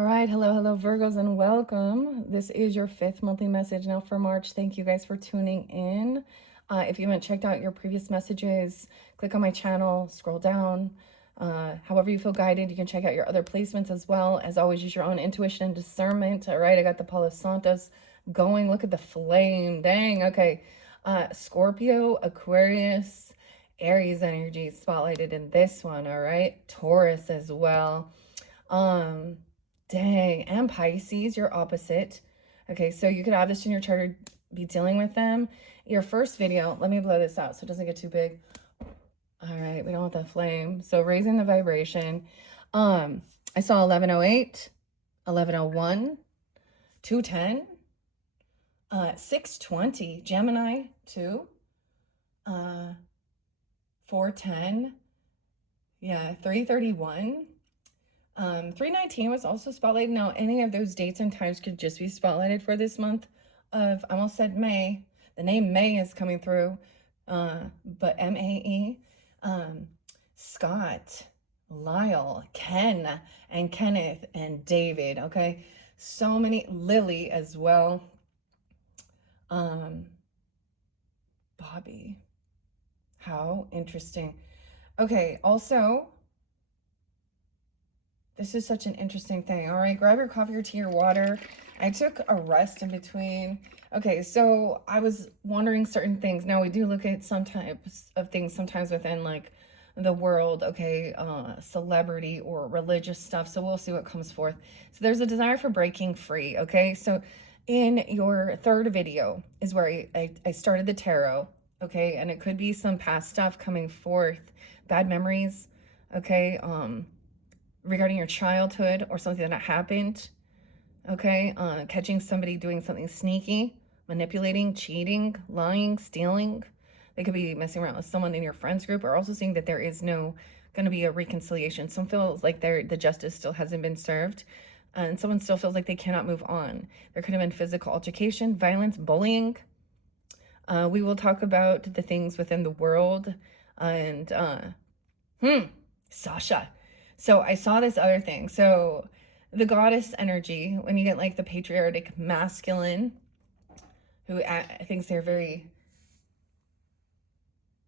All right, hello, Virgos, and welcome. This is your fifth monthly message now for March. Thank you guys for tuning in. If you haven't checked out your previous messages, click on my channel, scroll down. However you feel guided, you can check out your other placements as well. As always, use your own intuition and discernment. All right, I got the Palo Santos going. Look at the flame. Dang, okay. Scorpio, Aquarius, Aries energy spotlighted in this one. All right, Taurus as well. Dang, and Pisces, you're opposite. Okay, so you could have this in your chart or be dealing with them. Your first video, let me blow this out so it doesn't get too big. All right, we don't want the flame. So raising the vibration. I saw 1108, 1101, 210, 620, Gemini 2, 410, yeah, 331. 319 was also spotlighted. Now, any of those dates and times could just be spotlighted for this month of, I almost said May. The name May is coming through, but M-A-E. Scott, Lyle, Ken, and Kenneth, and David, okay? So many, Lily as well. Bobby. How interesting. Okay, also, this is such an interesting thing. All right, grab your coffee or tea or water. I took a rest in between. Okay, so I was wondering certain things. Now, we do look at some types of things sometimes within like the world, okay, celebrity or religious stuff. So we'll see what comes forth. So there's a desire for breaking free, okay? So in your third video is where I started the tarot, okay? And it could be some past stuff coming forth, bad memories, okay? Regarding your childhood or something that happened, okay? Catching somebody doing something sneaky, manipulating, cheating, lying, stealing. They could be messing around with someone in your friends group, or also seeing that there is no going to be a reconciliation. Some feels like the justice still hasn't been served, and someone still feels like they cannot move on. There could have been physical altercation, violence, bullying. We will talk about the things within the world, and Sasha. So I saw this other thing. So the goddess energy, when you get like the patriotic masculine, who thinks they're very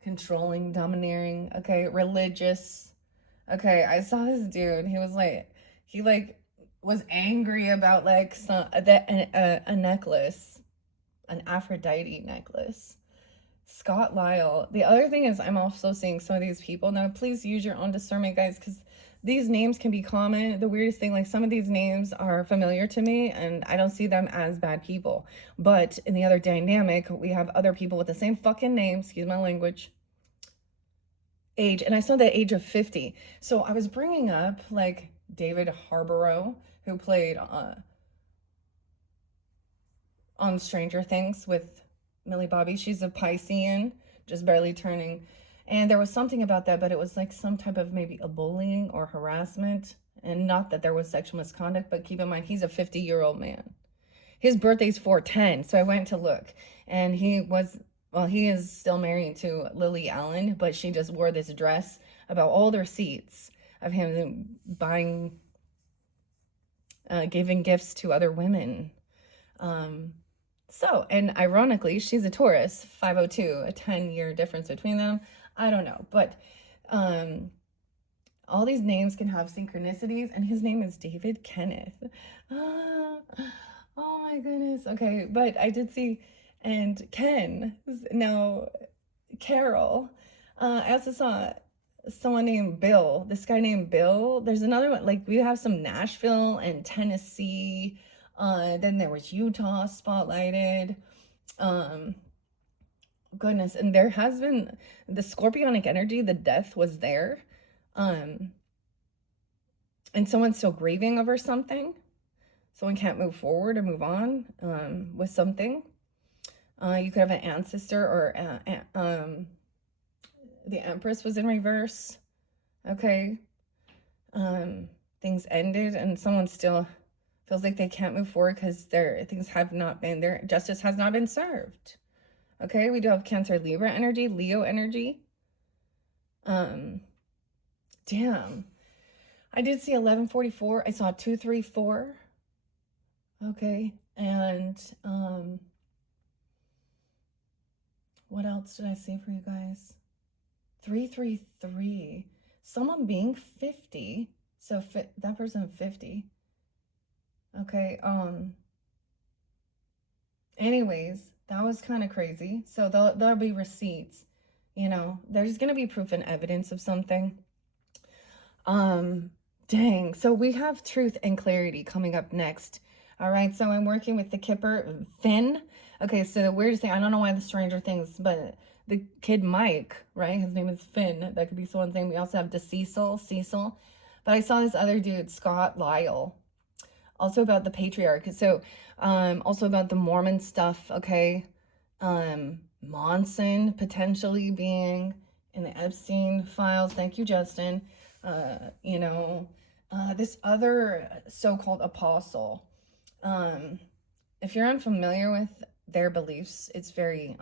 controlling, domineering, okay, religious. Okay, I saw this dude. He was angry about like a necklace, an Aphrodite necklace. Scott Lyle. The other thing is I'm also seeing some of these people. Now, please use your own discernment, guys, because these names can be common. The weirdest thing, like some of these names are familiar to me and I don't see them as bad people. But in the other dynamic, we have other people with the same fucking name, excuse my language, age. And I saw the age of 50. So I was bringing up like David Harborough, who played on Stranger Things with Millie Bobby. She's a Piscean, just barely turning. And there was something about that, but it was like some type of maybe a bullying or harassment. And not that there was sexual misconduct, but keep in mind, he's a 50-year-old man. His birthday's 4/10, so I went to look. And he is still married to Lily Allen, but she just wore this dress about all the receipts of him buying, giving gifts to other women. So, and ironically, she's a Taurus, 502, a 10-year difference between them. I don't know, but all these names can have synchronicities, and his name is David Kenneth. Oh my goodness. Okay, but I did see, and Ken, no, Carol. I also saw someone named Bill, this guy named Bill. There's another one, like we have some Nashville and Tennessee. Then there was Utah spotlighted. Goodness, and there has been the scorpionic energy, the death was there. And someone's still grieving over something. Someone can't move forward or move on with something. You could have an ancestor or the Empress was in reverse. Okay. Things ended and someone still feels like they can't move forward because their justice has not been served. Okay, we do have Cancer, Libra energy, Leo energy. Damn. I did see 1144. I saw 234. Okay. And what else did I see for you guys? 333. Someone being 50. So that person 50. Okay. Anyways, that was kind of crazy. So there'll be receipts. You know, there's gonna be proof and evidence of something. Dang. So we have truth and clarity coming up next. All right. So I'm working with the Kipper Finn. Okay. So the weirdest thing, I don't know why the Stranger Things, but the kid Mike, right? His name is Finn. That could be someone's name. We also have Cecil. But I saw this other dude, Scott Lyle, also about the patriarch. So, also about the Mormon stuff. Okay. Monson potentially being in the Epstein files. Thank you, Justin. You know, this other so-called apostle. If you're unfamiliar with their beliefs, it's very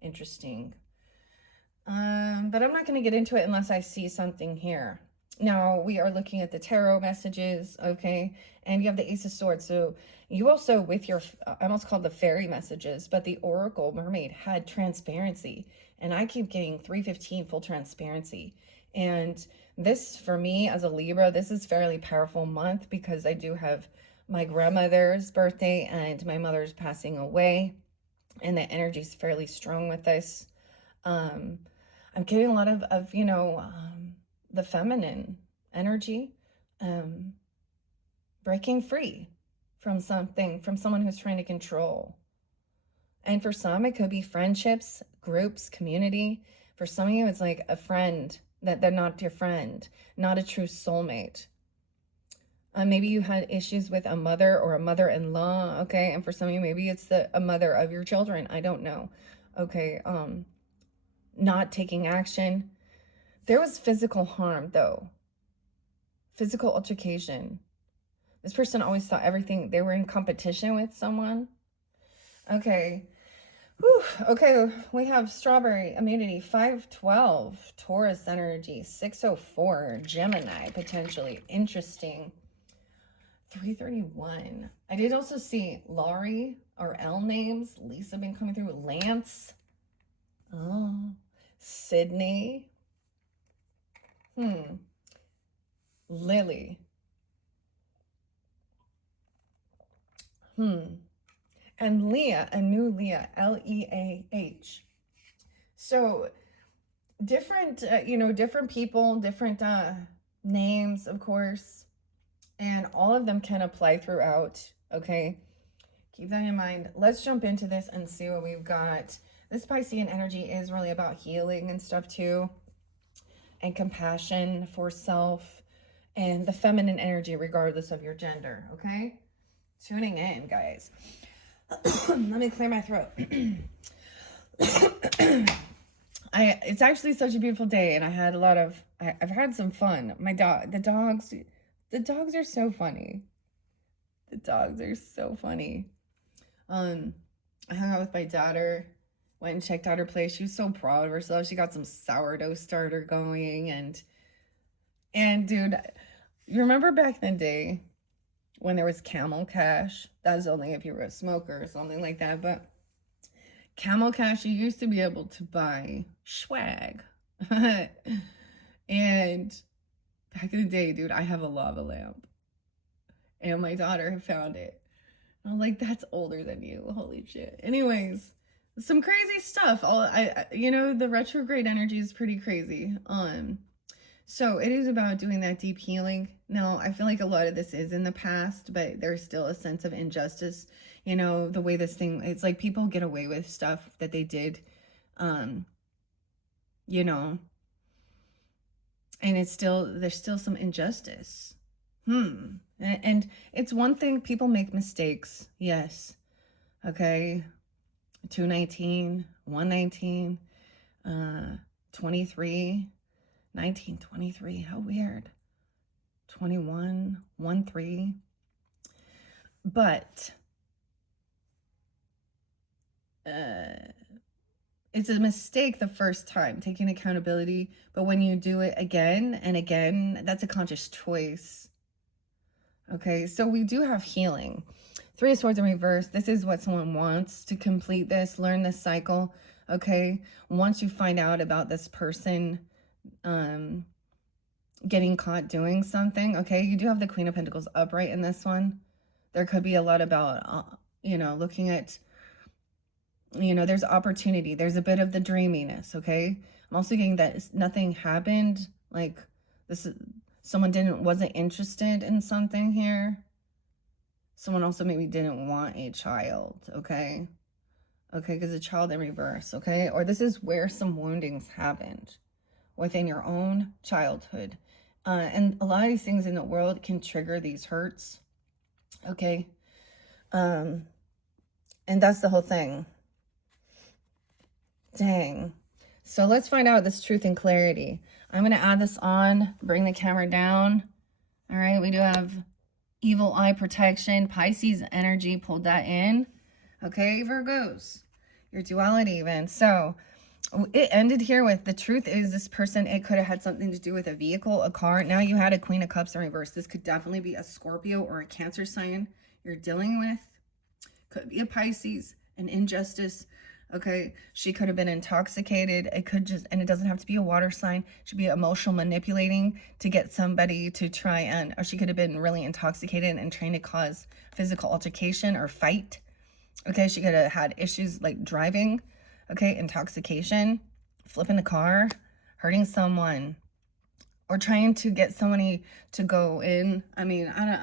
interesting. But I'm not going to get into it unless I see something here. Now we are looking at the tarot messages, okay? And you have the Ace of Swords. So you also, with your, I almost called the fairy messages, but the Oracle Mermaid had transparency. And I keep getting 315 full transparency. And this, for me as a Libra, this is fairly powerful month because I do have my grandmother's birthday and my mother's passing away. And the energy is fairly strong with this. I'm getting a lot of you know, the feminine energy, breaking free from something, from someone who's trying to control. And for some, it could be friendships, groups, community. For some of you, it's like a friend that they're not your friend, not a true soulmate. Maybe you had issues with a mother or a mother-in-law, okay? And for some of you, maybe it's a mother of your children. I don't know. Okay, not taking action. There was physical harm, though. Physical altercation. This person always thought everything, they were in competition with someone. Okay. Whew. Okay, we have strawberry immunity, 512, Taurus energy, 604, Gemini, potentially interesting. 331. I did also see Laurie or L names. Lisa been coming through. Lance. Oh, Sydney. Lily. And Leah, a new Leah, Leah. So different, you know, different people, different names, of course, and all of them can apply throughout. Okay, keep that in mind. Let's jump into this and see what we've got. This Piscean energy is really about healing and stuff too, and compassion for self, and the feminine energy regardless of your gender. Okay, tuning in, guys. Let me clear my throat. It's actually such a beautiful day, and I had a lot of, I've had some fun. The dogs are so funny. The dogs are so funny. I hung out with my daughter, went and checked out her place. She was so proud of herself. She got some sourdough starter going, and dude, you remember back in the day when there was Camel Cash? That was only if you were a smoker or something like that, but Camel Cash, you used to be able to buy swag. And back in the day, dude, I have a lava lamp. And my daughter found it. And I'm like, that's older than you. Holy shit. Anyways, some crazy stuff. You know, the retrograde energy is pretty crazy. So it is about doing that deep healing. Now, I feel like a lot of this is in the past, but there's still a sense of injustice. You know, the way this thing, it's like people get away with stuff that they did, you know, and there's still some injustice. And it's one thing, people make mistakes. Yes. Okay. 219, 119, 23, 1923. How weird. 21, 13. But it's a mistake the first time, taking accountability, but when you do it again and again, that's a conscious choice. Okay, so we do have healing. Three of Swords in reverse. This is what someone wants to complete this, learn this cycle. Okay, once you find out about this person getting caught doing something, okay, you do have the Queen of Pentacles upright in this one. There could be a lot about, looking at, there's opportunity. There's a bit of the dreaminess, okay? I'm also getting that nothing happened. Like, this is, someone wasn't interested in something here. Someone also maybe didn't want a child, okay? Okay, because a child in reverse, okay? Or this is where some woundings happened within your own childhood. And a lot of these things in the world can trigger these hurts, okay? And that's the whole thing. Dang. So let's find out this truth and clarity. I'm going to add this on, bring the camera down. All right, we do have evil eye protection, Pisces energy, pulled that in. Okay, Virgos, your duality event. So it ended here with the truth is this person, it could have had something to do with a vehicle, a car. Now you had a Queen of Cups in reverse. This could definitely be a Scorpio or a Cancer sign you're dealing with. Could be a Pisces, an injustice. Okay, she could have been intoxicated. It could just, and it doesn't have to be a water sign. It should be emotional manipulating to get somebody to try and, or she could have been really intoxicated and trying to cause physical altercation or fight. Okay, she could have had issues like driving. Okay, intoxication, flipping the car, hurting someone, or trying to get somebody to go in. I mean, I don't.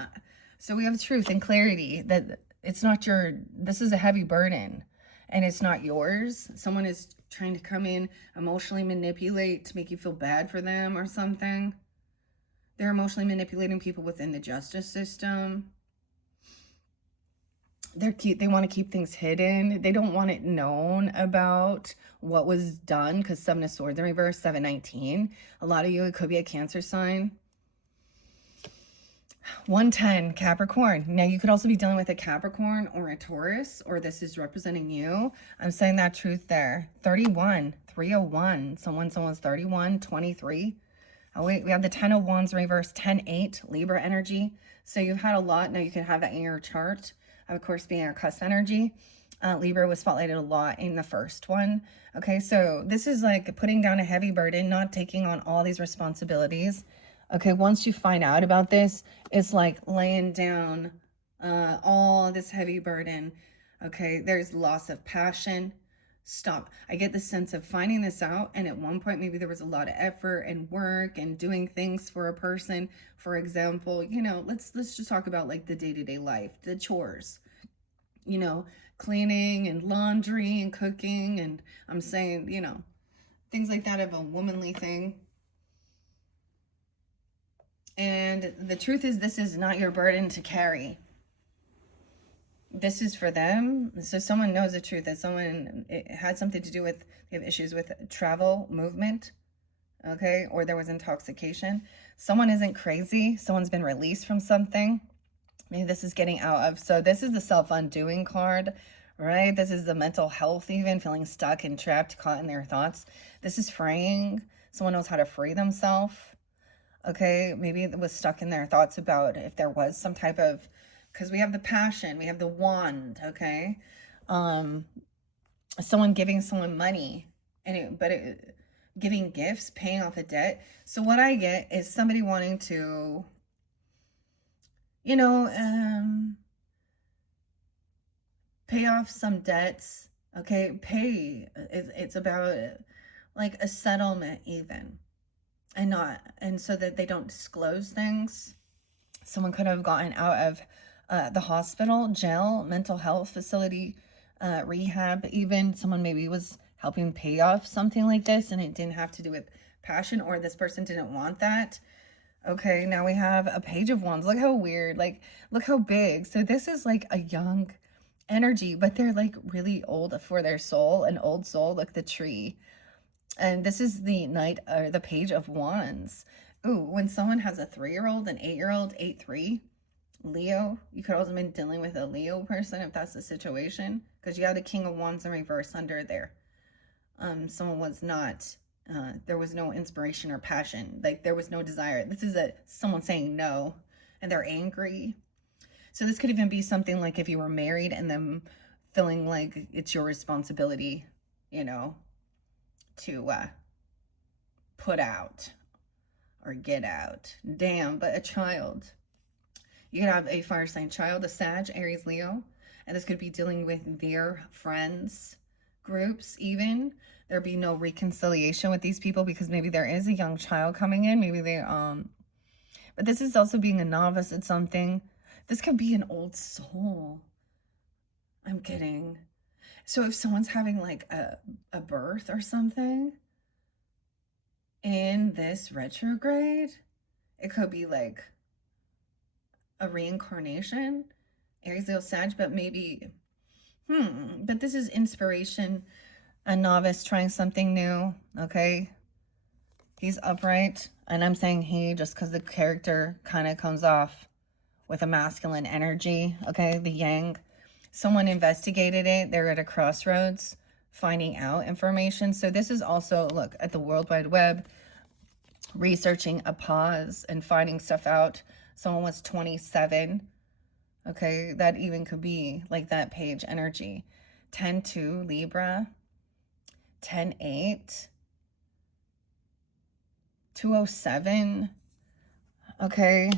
So we have truth and clarity that it's not your, this is a heavy burden and it's not yours. Someone is trying to come in, emotionally manipulate to make you feel bad for them or something. They're emotionally manipulating people within the justice system. They want to keep things hidden. They don't want it known about what was done, because Seven of Swords in reverse, 719. A lot of you, it could be a Cancer sign. 110, Capricorn. Now, you could also be dealing with a Capricorn or a Taurus, or this is representing you. I'm saying that truth there. 31, 301. Someone's 31, 23. Oh, wait, we have the 10 of Wands in reverse, 10-8, Libra energy. So you've had a lot. Now, you can have that in your chart. Of course, being a cusp energy. Libra was spotlighted a lot in the first one. Okay, so this is like putting down a heavy burden, not taking on all these responsibilities. Okay, once you find out about this, it's like laying down all this heavy burden. Okay, there's loss of passion. Stop. I get the sense of finding this out, and at one point maybe there was a lot of effort and work and doing things for a person. For example, let's just talk about like the day-to-day life, the chores, cleaning and laundry and cooking, and I'm saying, things like that of a womanly thing. And the truth is, this is not your burden to carry. This is for them. So someone knows the truth, that it had something to do with, they have issues with travel, movement, okay? Or there was intoxication. Someone isn't crazy. Someone's been released from something. Maybe this is getting out of. So this is the self-undoing card, right? This is the mental health, even feeling stuck and trapped, caught in their thoughts. This is freeing. Someone knows how to free themselves. Okay, maybe it was stuck in their thoughts about if there was some type of, because we have the passion, we have the wand, okay? Someone giving someone money, giving gifts, paying off a debt. So what I get is somebody wanting to, pay off some debts, okay? It's about like a settlement even. And so that they don't disclose things. Someone could have gotten out of the hospital, jail, mental health facility, rehab even. Someone maybe was helping pay off something like this, and it didn't have to do with passion, or this person didn't want that. Okay, now we have a Page of Wands. Look how weird, like, look how big. So this is like a young energy, but they're like really old for their soul, an old soul, like the tree. And this is the Knight, or the Page of Wands. Ooh, when someone has a 3-year-old, an 8-year-old, 8-3, Leo, you could also have been dealing with a Leo person if that's the situation, because you have the King of Wands in reverse under there. someone was not, there was no inspiration or passion. Like there was no desire. This is someone saying no and they're angry. So this could even be something like if you were married and them feeling like it's your responsibility, you know, to put out or get out. Damn, but a child. You could have a fire sign child, a Sag, Aries, Leo, and this could be dealing with their friends, groups even. There'd be no reconciliation with these people because maybe there is a young child coming in. Maybe they, but this is also being a novice at something. This could be an old soul. I'm kidding. So if someone's having like a birth or something in this retrograde, it could be like a reincarnation, Aries, Leo, Sag, but maybe, but this is inspiration, a novice trying something new, okay? He's upright, and I'm saying he just because the character kind of comes off with a masculine energy, okay? The yang. Someone investigated it. They're at a crossroads finding out information. So this is also, look, at the World Wide Web, researching a pause and finding stuff out. Someone was 27. Okay, that even could be like that page energy. 10-2 Libra, 10-8, 207. Okay,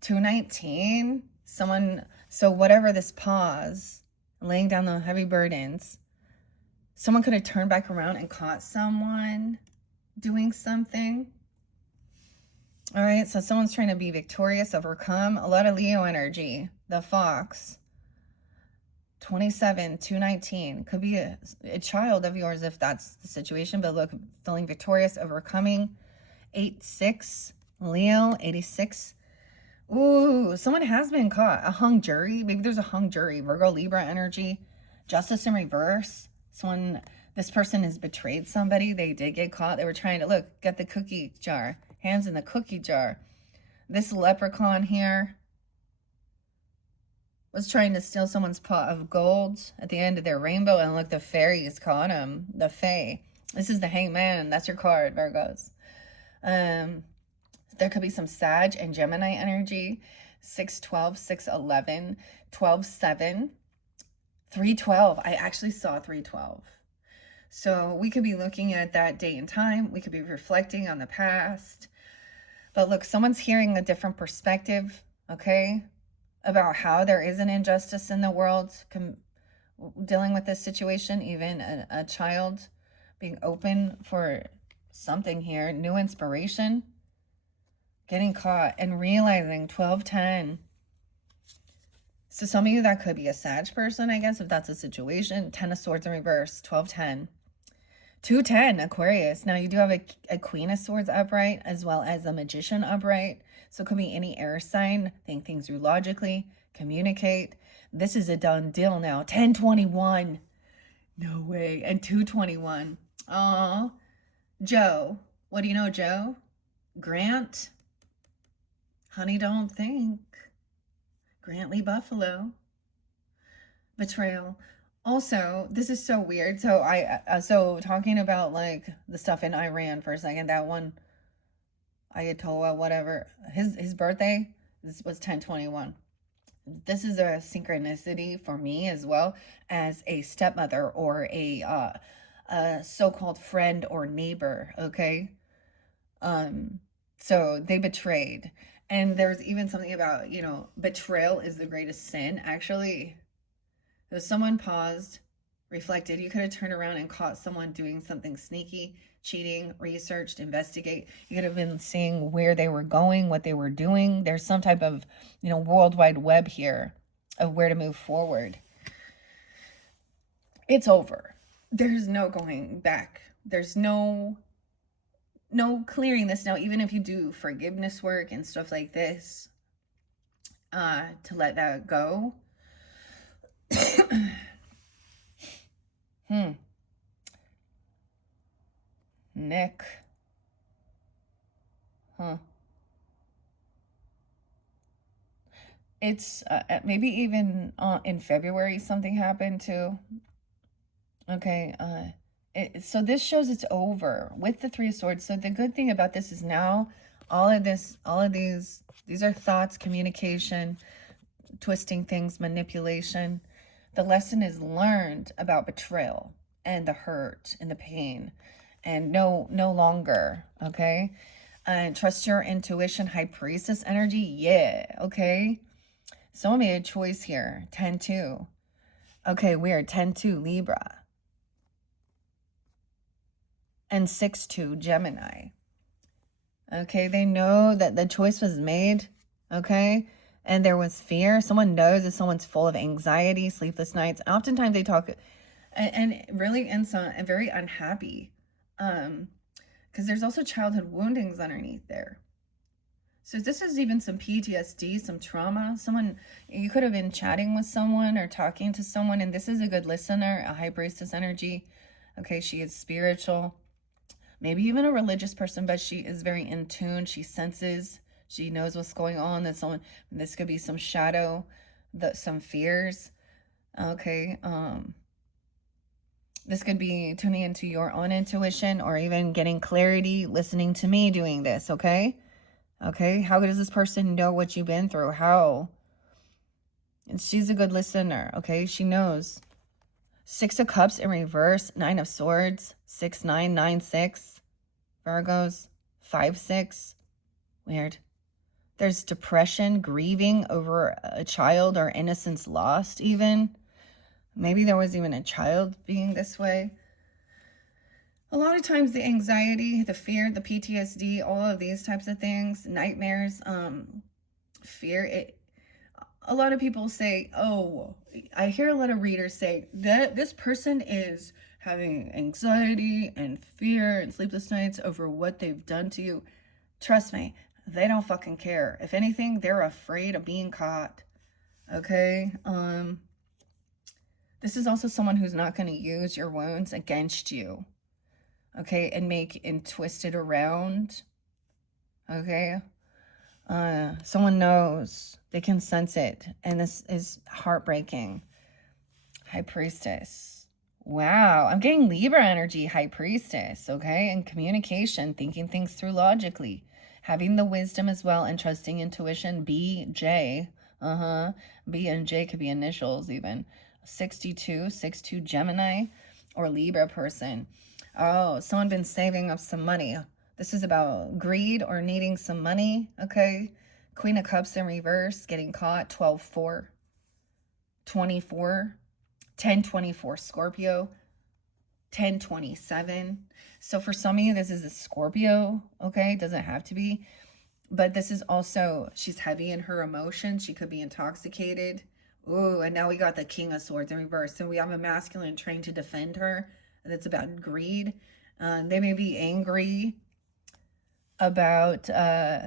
219. Someone, so whatever this pause, laying down the heavy burdens, someone could have turned back around and caught someone doing something. All right, so someone's trying to be victorious, overcome. A lot of Leo energy. The Fox. 27, 219. Could be a child of yours if that's the situation. But look, feeling victorious, overcoming. 8-6. Leo, 86. Ooh, someone has been caught. A hung jury. Maybe there's a hung jury. Virgo, Libra energy. Justice in reverse. Someone, this person has betrayed somebody. They did get caught. They were trying to, look, get the cookie jar. Hands in the cookie jar. This leprechaun here was trying to steal someone's pot of gold at the end of their rainbow. And look, the fairies caught him. The fae. This is the hangman. That's your card, Virgos. There could be some Sag and Gemini energy. 6-12, 6-11, 12-7, 3-12. I actually saw 3-12. So we could be looking at that date and time. We could be reflecting on the past. But look, someone's hearing a different perspective, okay, about how there is an injustice in the world, dealing with this situation, even a child being open for something here, new inspiration, getting caught and realizing 12-10. So some of you, that could be a Sag person, I guess, if that's a situation. 10 of Swords in reverse, 12-10. 2-10, Aquarius. Now, you do have a Queen of Swords upright as well as a Magician upright. So it could be any air sign. Think things through logically. Communicate. This is a done deal now. 10-21. No way. And 2-21. Aw. Joe. What do you know, Joe? Grant. Honey, don't think. Grantley Buffalo. Betrayal. Also, this is so weird. So so talking about like the stuff in Iran for a second, that one, Ayatollah, whatever, his birthday, this was 10-21. This is a synchronicity for me as well as a stepmother or a so-called friend or neighbor. Okay, so they betrayed, and there's even something about, you know, betrayal is the greatest sin. Actually, if someone paused, reflected, you could have turned around and caught someone doing something sneaky, cheating, researched, investigate. You could have been seeing where they were going, what they were doing. There's some type of, you know, World Wide Web here of where to move forward. It's over. There's no going back. There's no clearing this now, even if you do forgiveness work and stuff like this, to let that go. Nick. It's maybe even in February something happened too. Okay, So this shows it's over with the Three of Swords. So the good thing about this is now all of these are thoughts, communication, twisting things, manipulation. The lesson is learned about betrayal and the hurt and the pain, and no longer, okay? And trust your intuition, High Priestess energy, yeah, okay? Someone made a choice here, 10-2. Okay, weird, 10-2 Libra. And 6-2 Gemini. Okay, they know that the choice was made, okay? And there was fear. Someone knows that someone's full of anxiety, sleepless nights. And oftentimes they talk and really and very unhappy. Because there's also childhood woundings underneath there. So this is even some PTSD, some trauma. Someone, you could have been chatting with someone or talking to someone, and this is a good listener, a High Priestess energy. Okay, she is spiritual. Maybe even a religious person, but she is very in tune. She senses, she knows what's going on. That someone, this could be some shadow, some fears. Okay, this could be tuning into your own intuition or even getting clarity, listening to me doing this, okay? Okay, how does this person know what you've been through? How? And she's a good listener, okay? She knows. 6 of Cups in reverse, 9 of Swords, 6-9, 9-6. Virgos, 5-6. Weird. There's depression, grieving over a child or innocence lost even. Maybe there was even a child being this way. A lot of times the anxiety, the fear, the PTSD, all of these types of things, nightmares, fear, a lot of people say, oh, I hear a lot of readers say that this person is having anxiety and fear and sleepless nights over what they've done to you. Trust me, they don't fucking care. If anything, they're afraid of being caught. Okay? This is also someone who's not going to use your wounds against you. Okay? And twist it around. Okay? Someone knows. They can sense it. And this is heartbreaking. High Priestess. Wow. I'm getting Libra energy, High Priestess. Okay? And communication, thinking things through logically. Having the wisdom as well and trusting intuition. B, J. B and J could be initials even. 6-2 Gemini or Libra person. Oh, someone been saving up some money. This is about greed or needing some money, okay? Queen of Cups in reverse, getting caught, 12-4, 24, 10-24 Scorpio, 10-27. So for some of you, this is a Scorpio, okay? Doesn't have to be. But this is also, she's heavy in her emotions. She could be intoxicated. Ooh, and now we got the King of Swords in reverse. So we have a masculine trained to defend her. That's about greed. They may be angry about,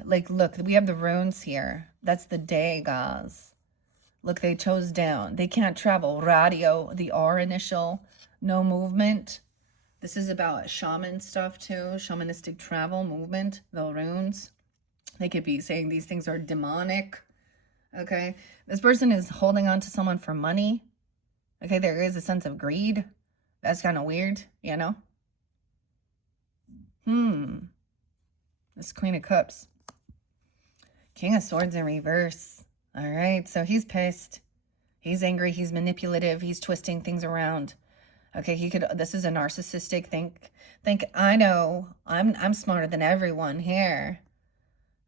like, look, we have the runes here. That's the day, guys. Look, they chose down. They can't travel. Radio, the R initial, no movement. This is about shaman stuff too. Shamanistic travel, movement, the runes. They could be saying these things are demonic. Okay. This person is holding on to someone for money. Okay. There is a sense of greed. That's kind of weird, you know? This Queen of Cups. King of Swords in reverse. All right. So he's pissed. He's angry. He's manipulative. He's twisting things around. Okay. This is a narcissistic think I know. I'm smarter than everyone here.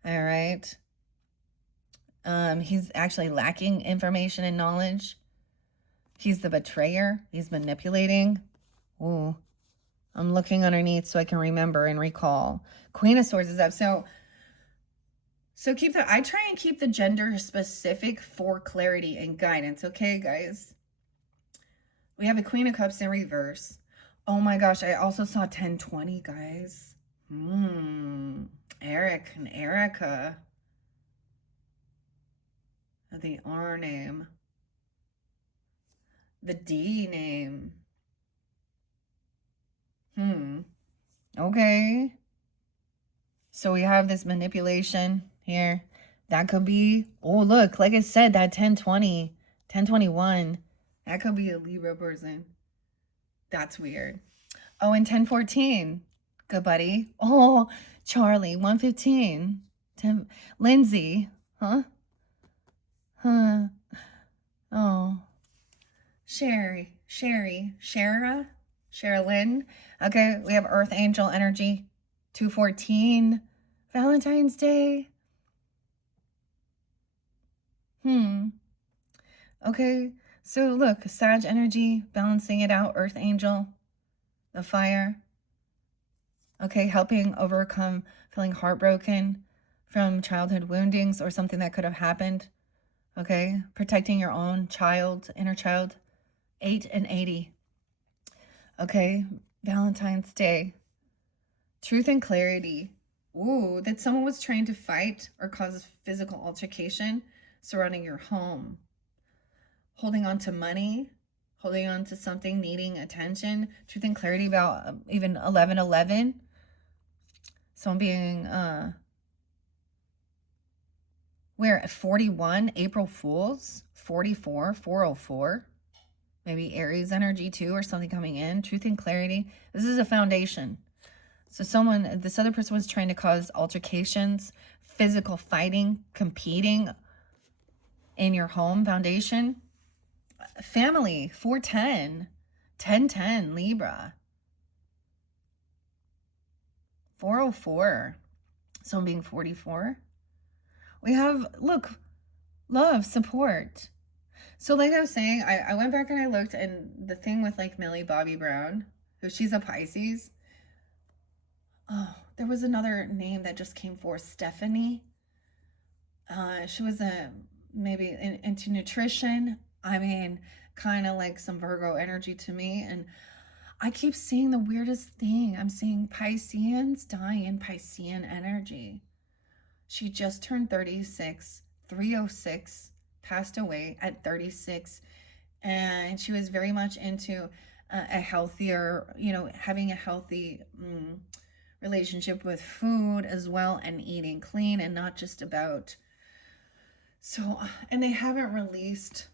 All right. He's actually lacking information and knowledge. He's the betrayer. He's manipulating. Ooh. I'm looking underneath so I can remember and recall. Queen of Swords is up. So I try and keep the gender specific for clarity and guidance. Okay, guys. We have a Queen of Cups in reverse. Oh my gosh, I also saw 10-20, guys. Eric and Erica. The R name. The D name. Okay. So we have this manipulation here. That could be, oh, look, like I said, that 10-20, 10-21. That could be a Libra person. That's weird. Oh, and 1014. Good buddy. Oh, Charlie, 115. 10, Lindsay. Huh? Huh. Oh, Sherilyn. Okay, we have Earth Angel energy. 214. Valentine's Day. Okay, so look, Sag energy, balancing it out, Earth Angel, the fire. Okay, helping overcome feeling heartbroken from childhood woundings or something that could have happened. Okay, protecting your own child, inner child. 8 and 80. Okay, Valentine's Day. Truth and clarity. Ooh, that someone was trying to fight or cause physical altercation surrounding your home. Holding on to money, holding on to something, needing attention. Truth and clarity about even 1111. Someone being, we're at 41, April Fools, 44, 404. Maybe Aries energy too, or something coming in. Truth and clarity. This is a foundation. So this other person was trying to cause altercations, physical fighting, competing in your home foundation. Family, 410, 1010, Libra. 404, someone being 44. We have, look, love, support. So like I was saying, I went back and I looked, and the thing with like Millie Bobby Brown, who she's a Pisces. Oh, there was another name that just came forth, Stephanie. She was maybe into nutrition. I mean, kind of like some Virgo energy to me. And I keep seeing the weirdest thing. I'm seeing Pisceans die in Piscean energy. She just turned 36, 306, passed away at 36. And she was very much into a healthier, having a healthy relationship with food as well, and eating clean, and not just about. So, and they haven't released,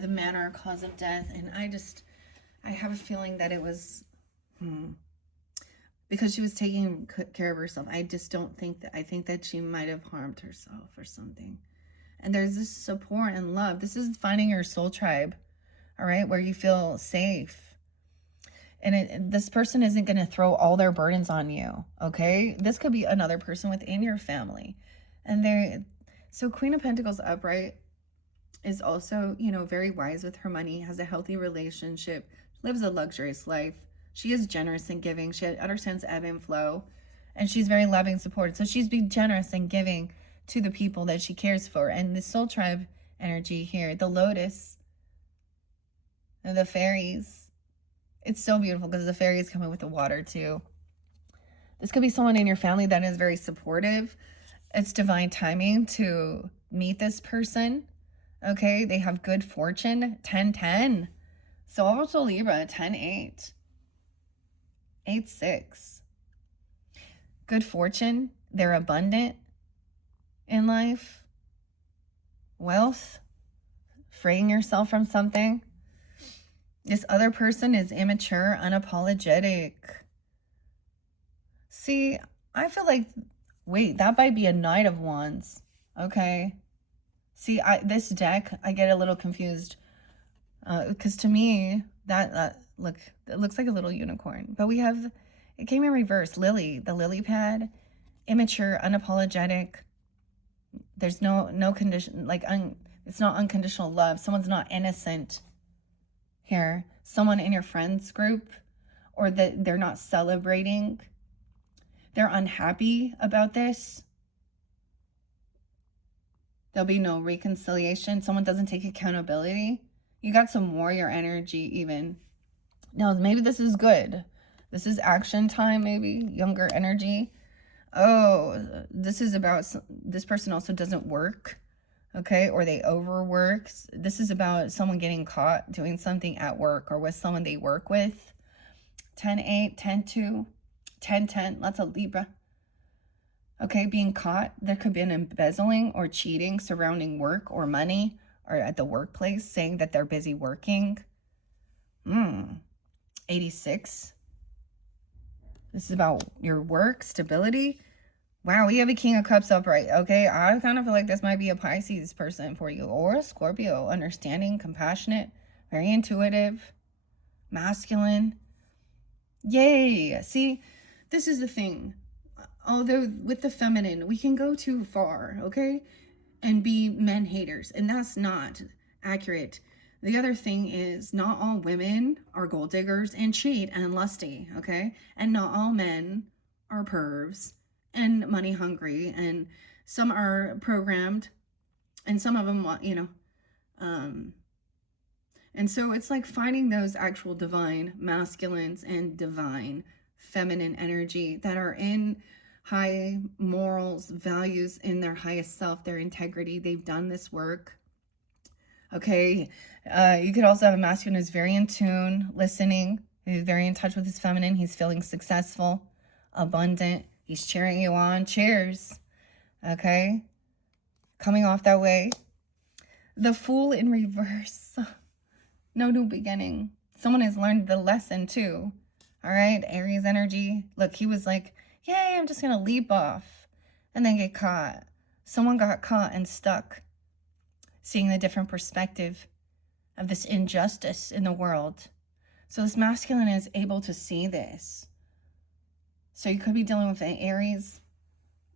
the manner or cause of death. And I have a feeling that it was because she was taking care of herself. I just don't think I think that she might have harmed herself or something. And there's this support and love. This is finding your soul tribe, all right, where you feel safe. And this person isn't going to throw all their burdens on you, okay? This could be another person within your family. And so Queen of Pentacles upright is also, very wise with her money, has a healthy relationship, lives a luxurious life. She is generous and giving. She understands ebb and flow, and she's very loving, supportive. So she's being generous and giving to the people that she cares for. And the soul tribe energy here, the lotus, and the fairies. It's so beautiful because the fairies come in with the water too. This could be someone in your family that is very supportive. It's divine timing to meet this person. Okay, they have good fortune. 1010. So also Libra, 10-8. 8-6. Good fortune. They're abundant in life. Wealth. Freeing yourself from something. This other person is immature, unapologetic. See, I feel like, wait, that might be a Knight of Wands. Okay. See, this deck, I get a little confused. Because to me, look, it looks like a little unicorn. But it came in reverse. Lily, the lily pad, immature, unapologetic. There's no condition, it's not unconditional love. Someone's not innocent here. Someone in your friends group, or that they're not celebrating. They're unhappy about this. There'll be no reconciliation. Someone doesn't take accountability. You got some warrior energy even. Now, maybe this is good. This is action time, maybe. Younger energy. Oh, this is about, this person also doesn't work. Okay, or they overwork. This is about someone getting caught doing something at work or with someone they work with. 10-8, 10-2, 10-10. That's a Libra. Okay, being caught. There could be an embezzling or cheating surrounding work or money, or at the workplace, saying that they're busy working. 86. This is about your work, stability. Wow, we have a King of Cups upright. Okay, I kind of feel like this might be a Pisces person for you, or a Scorpio. Understanding, compassionate, very intuitive, masculine. Yay. See, this is the thing. Although with the feminine, we can go too far, okay? And be men haters. And that's not accurate. The other thing is, not all women are gold diggers and cheat and lusty, okay? And not all men are pervs and money hungry. And some are programmed, and some of them want, and so it's like finding those actual divine masculines and divine feminine energy that are in high morals, values, in their highest self, their integrity. They've done this work. Okay. You could also have a masculine who's very in tune, listening. He's very in touch with his feminine. He's feeling successful, abundant. He's cheering you on. Cheers. Okay. Coming off that way. The Fool in reverse. No new beginning. Someone has learned the lesson too. All right. Aries energy. Look, he was like, yay, I'm just going to leap off and then get caught. Someone got caught and stuck. Seeing the different perspective of this injustice in the world. So this masculine is able to see this. So you could be dealing with an Aries,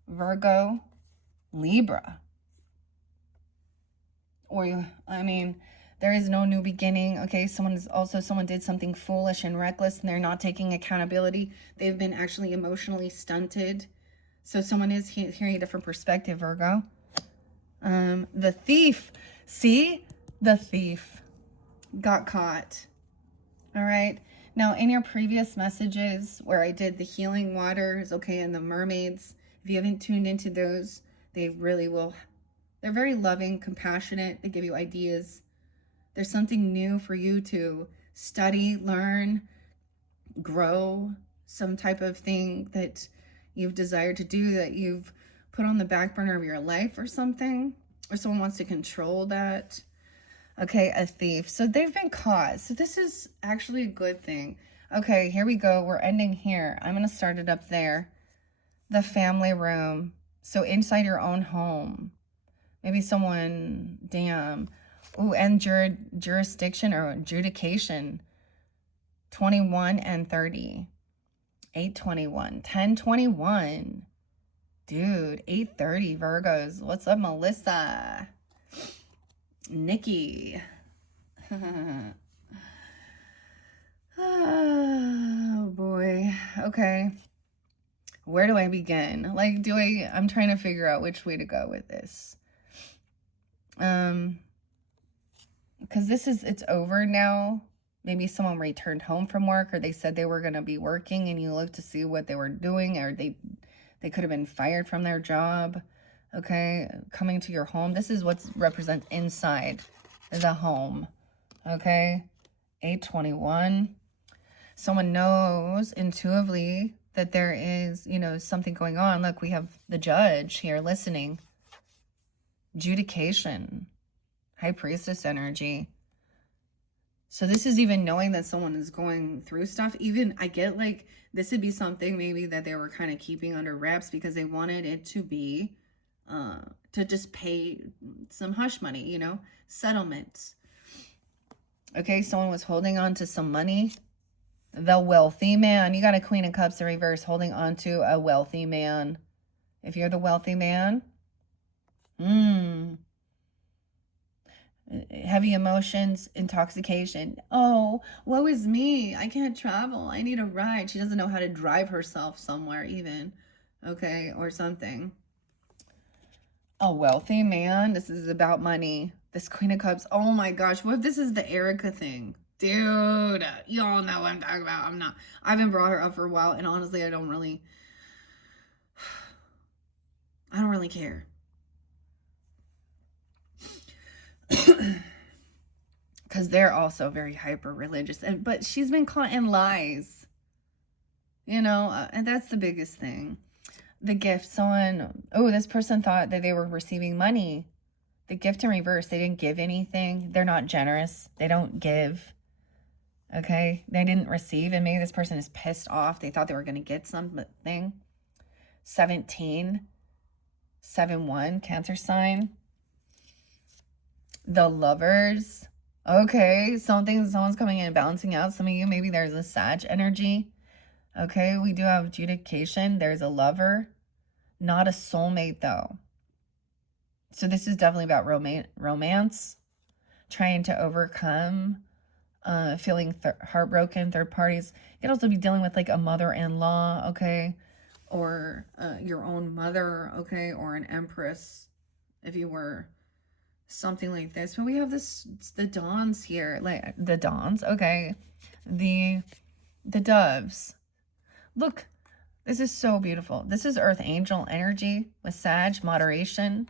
Virgo, Libra. Or, there is no new beginning. Okay, someone did something foolish and reckless and they're not taking accountability. They've been actually emotionally stunted. So someone is hearing a different perspective, Virgo. The Thief. See? The Thief got caught. All right. Now, in your previous messages where I did the healing waters, okay, and the mermaids, if you haven't tuned into those, they really will. They're very loving, compassionate. They give you ideas. There's something new for you to study, learn, grow, some type of thing that you've desired to do that you've put on the back burner of your life or something, or someone wants to control that. Okay, a thief. So they've been caught. So this is actually a good thing. Okay, here we go. We're ending here. I'm going to start it up there. The family room. So inside your own home. Maybe someone, damn. Ooh, and jurisdiction or adjudication. 21 and 30. 821. 1021. Dude, 8:30 Virgos. What's up, Melissa? Nikki. Oh, boy. Okay. Where do I begin? Like, I'm trying to figure out which way to go with this. Because it's over now. Maybe someone returned home from work, or they said they were going to be working and you looked to see what they were doing, or they could have been fired from their job. Okay, coming to your home. This is what represents inside the home. Okay, 821. Someone knows intuitively that there is, something going on. Look, we have the judge here listening. Adjudication. High priestess energy. So this is even knowing that someone is going through stuff. Even, I get like, this would be something maybe that they were kind of keeping under wraps because they wanted it to be, to just pay some hush money, settlements. Okay, someone was holding on to some money. The wealthy man. You got a Queen of Cups in reverse holding on to a wealthy man. If you're the wealthy man. Heavy emotions, intoxication. Oh, woe is me. I can't travel. I need a ride. She doesn't know how to drive herself somewhere even. Okay, or something. A wealthy man. This is about money. This Queen of Cups. Oh my gosh. What if this is the Erica thing? Dude, y'all know what I'm talking about. I haven't brought her up for a while, and honestly, I don't really care. Because they're also very hyper religious, but she's been caught in lies, and that's the biggest thing. The gift. This person thought that they were receiving money. The gift in reverse. They didn't give anything. They're not generous. They don't give. Okay, they didn't receive, and maybe this person is pissed off. They thought they were going to get something. 17, 7-1, Cancer sign. The Lovers. Okay, someone's coming in and balancing out. Some of you, maybe there's a Sag energy. Okay, we do have adjudication. There's a lover. Not a soulmate, though. So this is definitely about romance. Trying to overcome, feeling heartbroken, third parties. You could also be dealing with like a mother-in-law, okay? Or your own mother, okay? Or an empress, if you were something like this. But we have the dawns here, like the dawns, okay? The doves. Look, this is so beautiful. This is earth angel energy with Sag, moderation.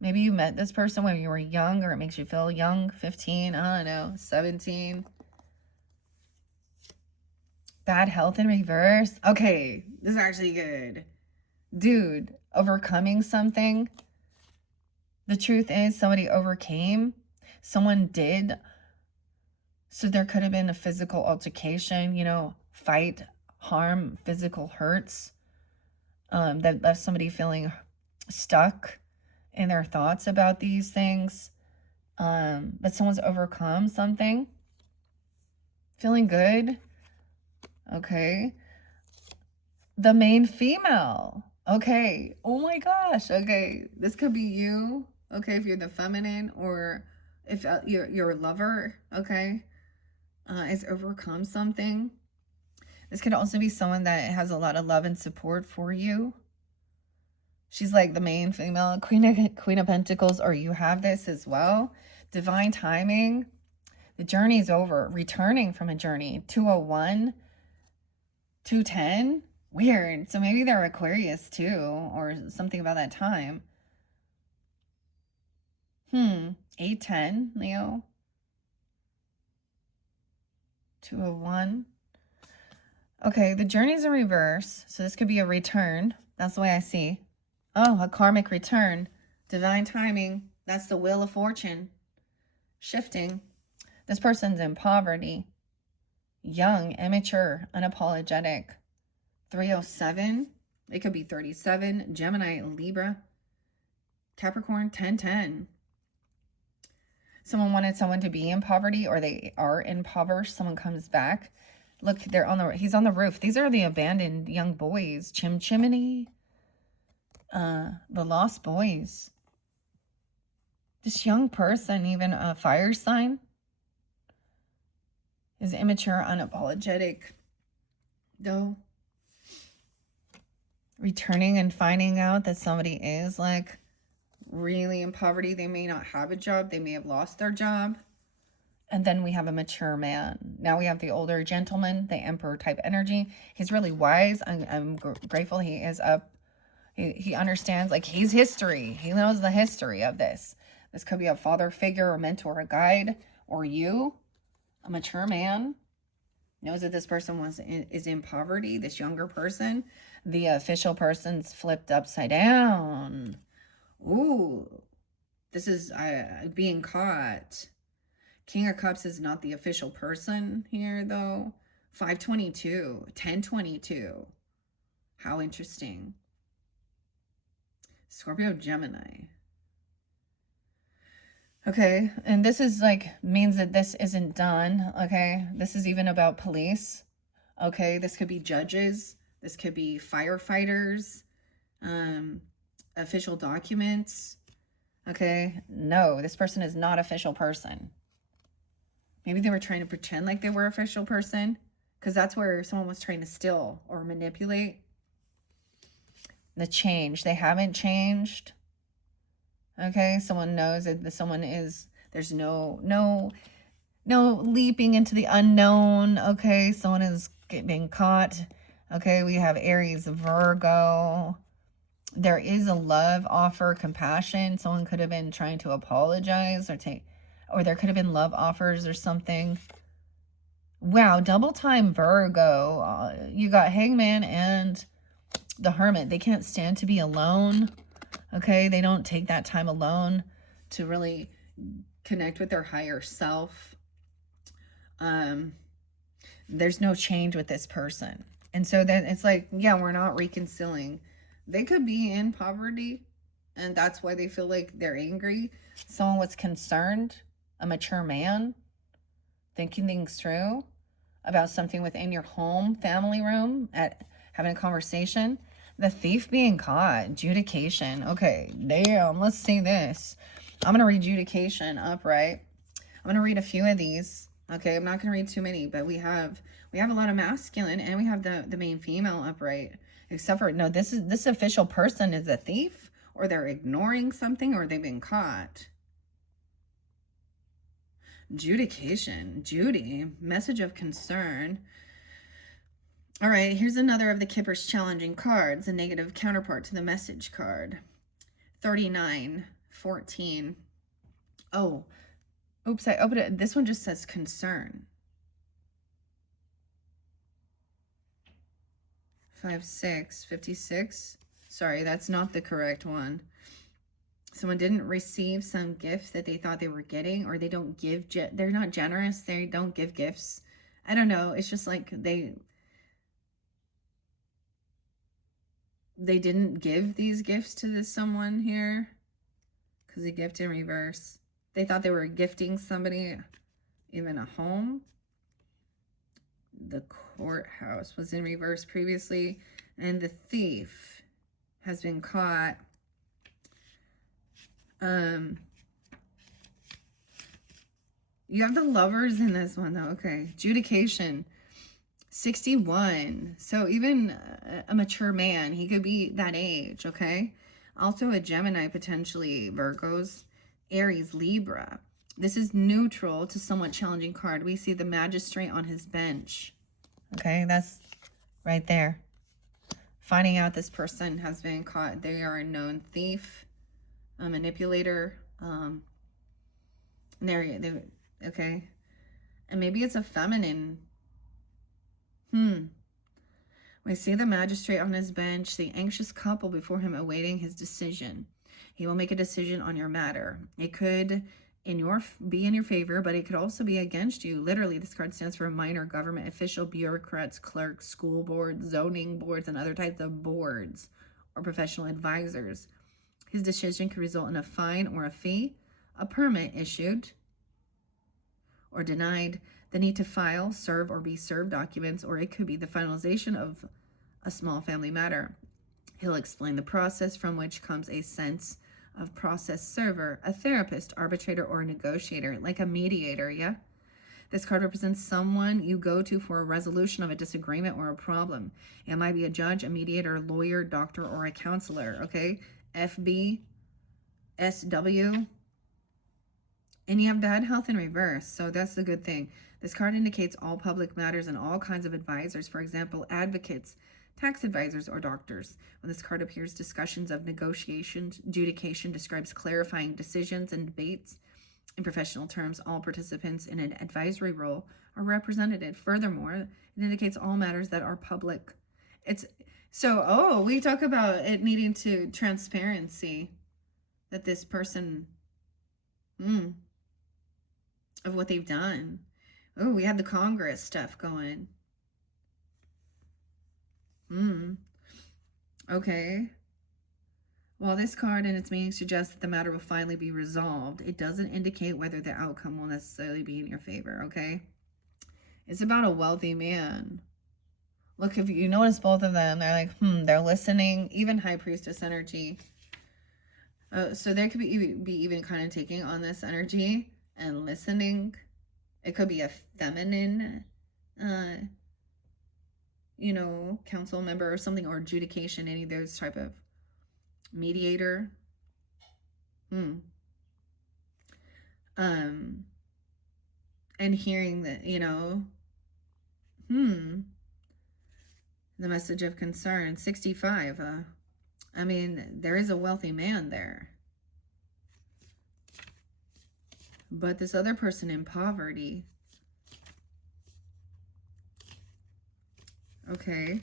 Maybe you met this person when you were young, or it makes you feel young, 15, I don't know, 17. Bad health in reverse. Okay, this is actually good. Dude, overcoming something. The truth is somebody overcame. Someone did. So there could have been a physical altercation, you know, fight, harm, physical hurts. That left somebody feeling stuck in their thoughts about these things. But someone's overcome something. Feeling good. Okay. The main female. Okay. Oh my gosh. Okay. This could be you. Okay. If you're the feminine, or if your lover, okay, is overcome something. This could also be someone that has a lot of love and support for you. She's like the main female, Queen of Pentacles, or you have this as well. Divine timing. The journey's over. Returning from a journey. 201, 210. Weird. So maybe they're Aquarius too, or something about that time. 810, Leo. 201. Okay, the journey's in reverse. So this could be a return. That's the way I see. Oh, a karmic return. Divine timing. That's the wheel of fortune. Shifting. This person's in poverty. Young, immature, unapologetic. 307. It could be 37. Gemini, Libra. Capricorn, 1010. Someone wanted someone to be in poverty, or they are impoverished. Someone comes back. Look, he's on the roof. These are the abandoned young boys. Chimney. The lost boys. This young person, even a fire sign, is immature, unapologetic, though. Returning and finding out that somebody is like really in poverty. They may not have a job. They may have lost their job. And then we have a mature man. Now we have the older gentleman, the emperor type energy. He's really wise. I'm grateful he is up. He understands, like, he's history. He knows the history of this. This could be a father figure, or mentor, a guide, or you, a mature man, knows that this person is in poverty, this younger person. The official person's flipped upside down. Ooh, this is being caught. King of Cups is not the official person here, though. 522, 1022. How interesting. Scorpio, Gemini. Okay, and this is like, means that this isn't done, okay? This is even about police, okay? This could be judges. This could be firefighters, official documents, okay? No, this person is not official person. Maybe they were trying to pretend like they were official person, because that's where someone was trying to steal or manipulate. The change. They haven't changed. Okay, someone knows that someone is, there's no leaping into the unknown. Okay, someone is being caught. Okay, we have Aries, Virgo. There is a love offer, compassion. Someone could have been trying to apologize, or there could have been love offers or something. Wow, double time Virgo. You got Hangman and the Hermit. They can't stand to be alone. Okay, they don't take that time alone to really connect with their higher self. Um, there's no change with this person. And so then it's like, yeah, we're not reconciling. They could be in poverty, and that's why they feel like they're angry. Someone was concerned, a mature man, thinking things through about something within your home, family room, at having a conversation. The thief being caught, adjudication. Okay, damn, let's see this. I'm going to read adjudication upright. I'm going to read a few of these. Okay, I'm not going to read too many, but we have a lot of masculine, and we have the main female upright. Except for, no, this official person is a thief, or they're ignoring something, or they've been caught. Adjudication, Judy, message of concern. All right, here's another of the Kipper's challenging cards, a negative counterpart to the message card. 3914. Oh, oops, I opened it. This one just says concern. 5656. Sorry, that's not the correct one. Someone didn't receive some gift that they thought they were getting, or they don't give, they're not generous, they don't give gifts. I don't know, it's just like they didn't give these gifts to this someone here, because the gift in reverse. They thought they were gifting somebody even a home. The courthouse was in reverse previously, and the thief has been caught. You have the lovers in this one though. Okay, adjudication. 61. So even a mature man, he could be that age, okay? Also a Gemini, potentially Virgos, Aries, Libra. This is neutral to somewhat challenging card. We see the magistrate on his bench. Okay, that's right there. Finding out this person has been caught. They are a known thief, a manipulator. Okay. And maybe it's a feminine. We see the magistrate on his bench, the anxious couple before him awaiting his decision. He will make a decision on your matter. It could be in your favor, but it could also be against you. Literally, this card stands for minor government official, bureaucrats, clerks, school boards, zoning boards, and other types of boards or professional advisors. His decision could result in a fine or a fee, a permit issued or denied, the need to file, serve, or be served documents, or it could be the finalization of a small family matter. He'll explain the process, from which comes a sense of process server, a therapist, arbitrator, or negotiator, like a mediator, yeah? This card represents someone you go to for a resolution of a disagreement or a problem. It might be a judge, a mediator, a lawyer, doctor, or a counselor, okay? FB, SW, and you have bad health in reverse, so that's the good thing. This card indicates all public matters and all kinds of advisors, for example, advocates, tax advisors, or doctors. When this card appears, discussions of negotiations, adjudication describes clarifying decisions and debates. In professional terms, all participants in an advisory role are represented. Furthermore, it indicates all matters that are public. We talk about it needing to transparency, that this person, of what they've done. Oh, we have the Congress stuff going. Okay. While this card and its meaning suggests that the matter will finally be resolved, it doesn't indicate whether the outcome will necessarily be in your favor, okay? It's about a wealthy man. Look, if you notice both of them, they're like, they're listening, even High Priestess energy. So they could be even kind of taking on this energy and listening. It could be a feminine, council member or something, or adjudication, any of those type of mediator. And hearing that, the message of concern. 65. I mean, there is a wealthy man there. But this other person in poverty. Okay.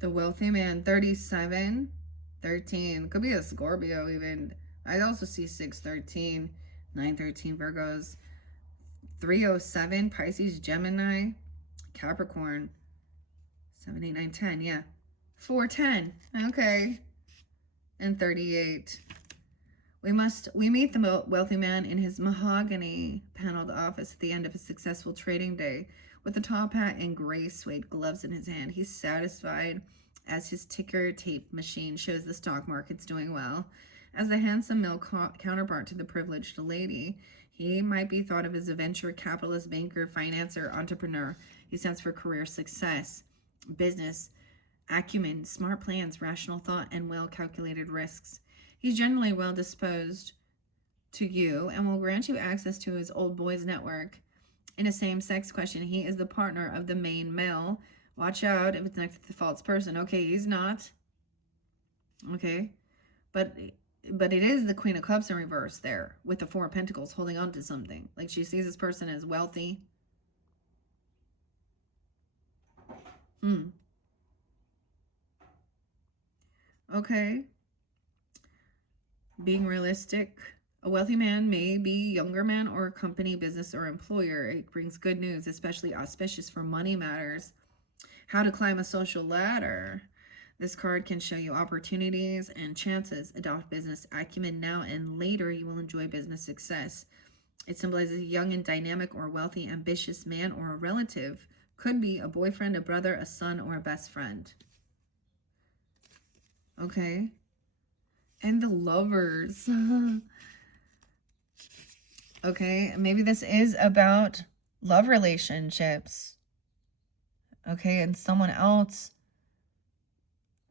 The wealthy man, 37, 13. Could be a Scorpio even. I also see 613. 913 Virgos. 307 Pisces, Gemini, Capricorn. 7, 8, 9, 10. Yeah. 410. Okay. And 38. We meet the wealthy man in his mahogany paneled office at the end of a successful trading day with a top hat and gray suede gloves in his hand. He's satisfied as his ticker tape machine shows the stock market's doing well. As the handsome male counterpart to the privileged lady, he might be thought of as a venture capitalist, banker, financier, entrepreneur. He stands for career success, business acumen, smart plans, rational thought, and well-calculated risks. He's generally well disposed to you and will grant you access to his old boys network. In a same-sex question, he is the partner of the main male. Watch out if it's next to the false person. Okay, he's not. Okay, but it is the Queen of Cups in reverse there with the Four of Pentacles holding on to something. Like she sees this person as wealthy. Okay. Being realistic. A wealthy man may be a younger man or a company, business, or employer. It brings good news, especially auspicious for money matters. How to climb a social ladder. This card can show you opportunities and chances. Adopt business acumen now and later you will enjoy business success. It symbolizes a young and dynamic or wealthy, ambitious man or a relative. Could be a boyfriend, a brother, a son, or a best friend. Okay. And the Lovers. Okay, maybe this is about love relationships. Okay, and someone else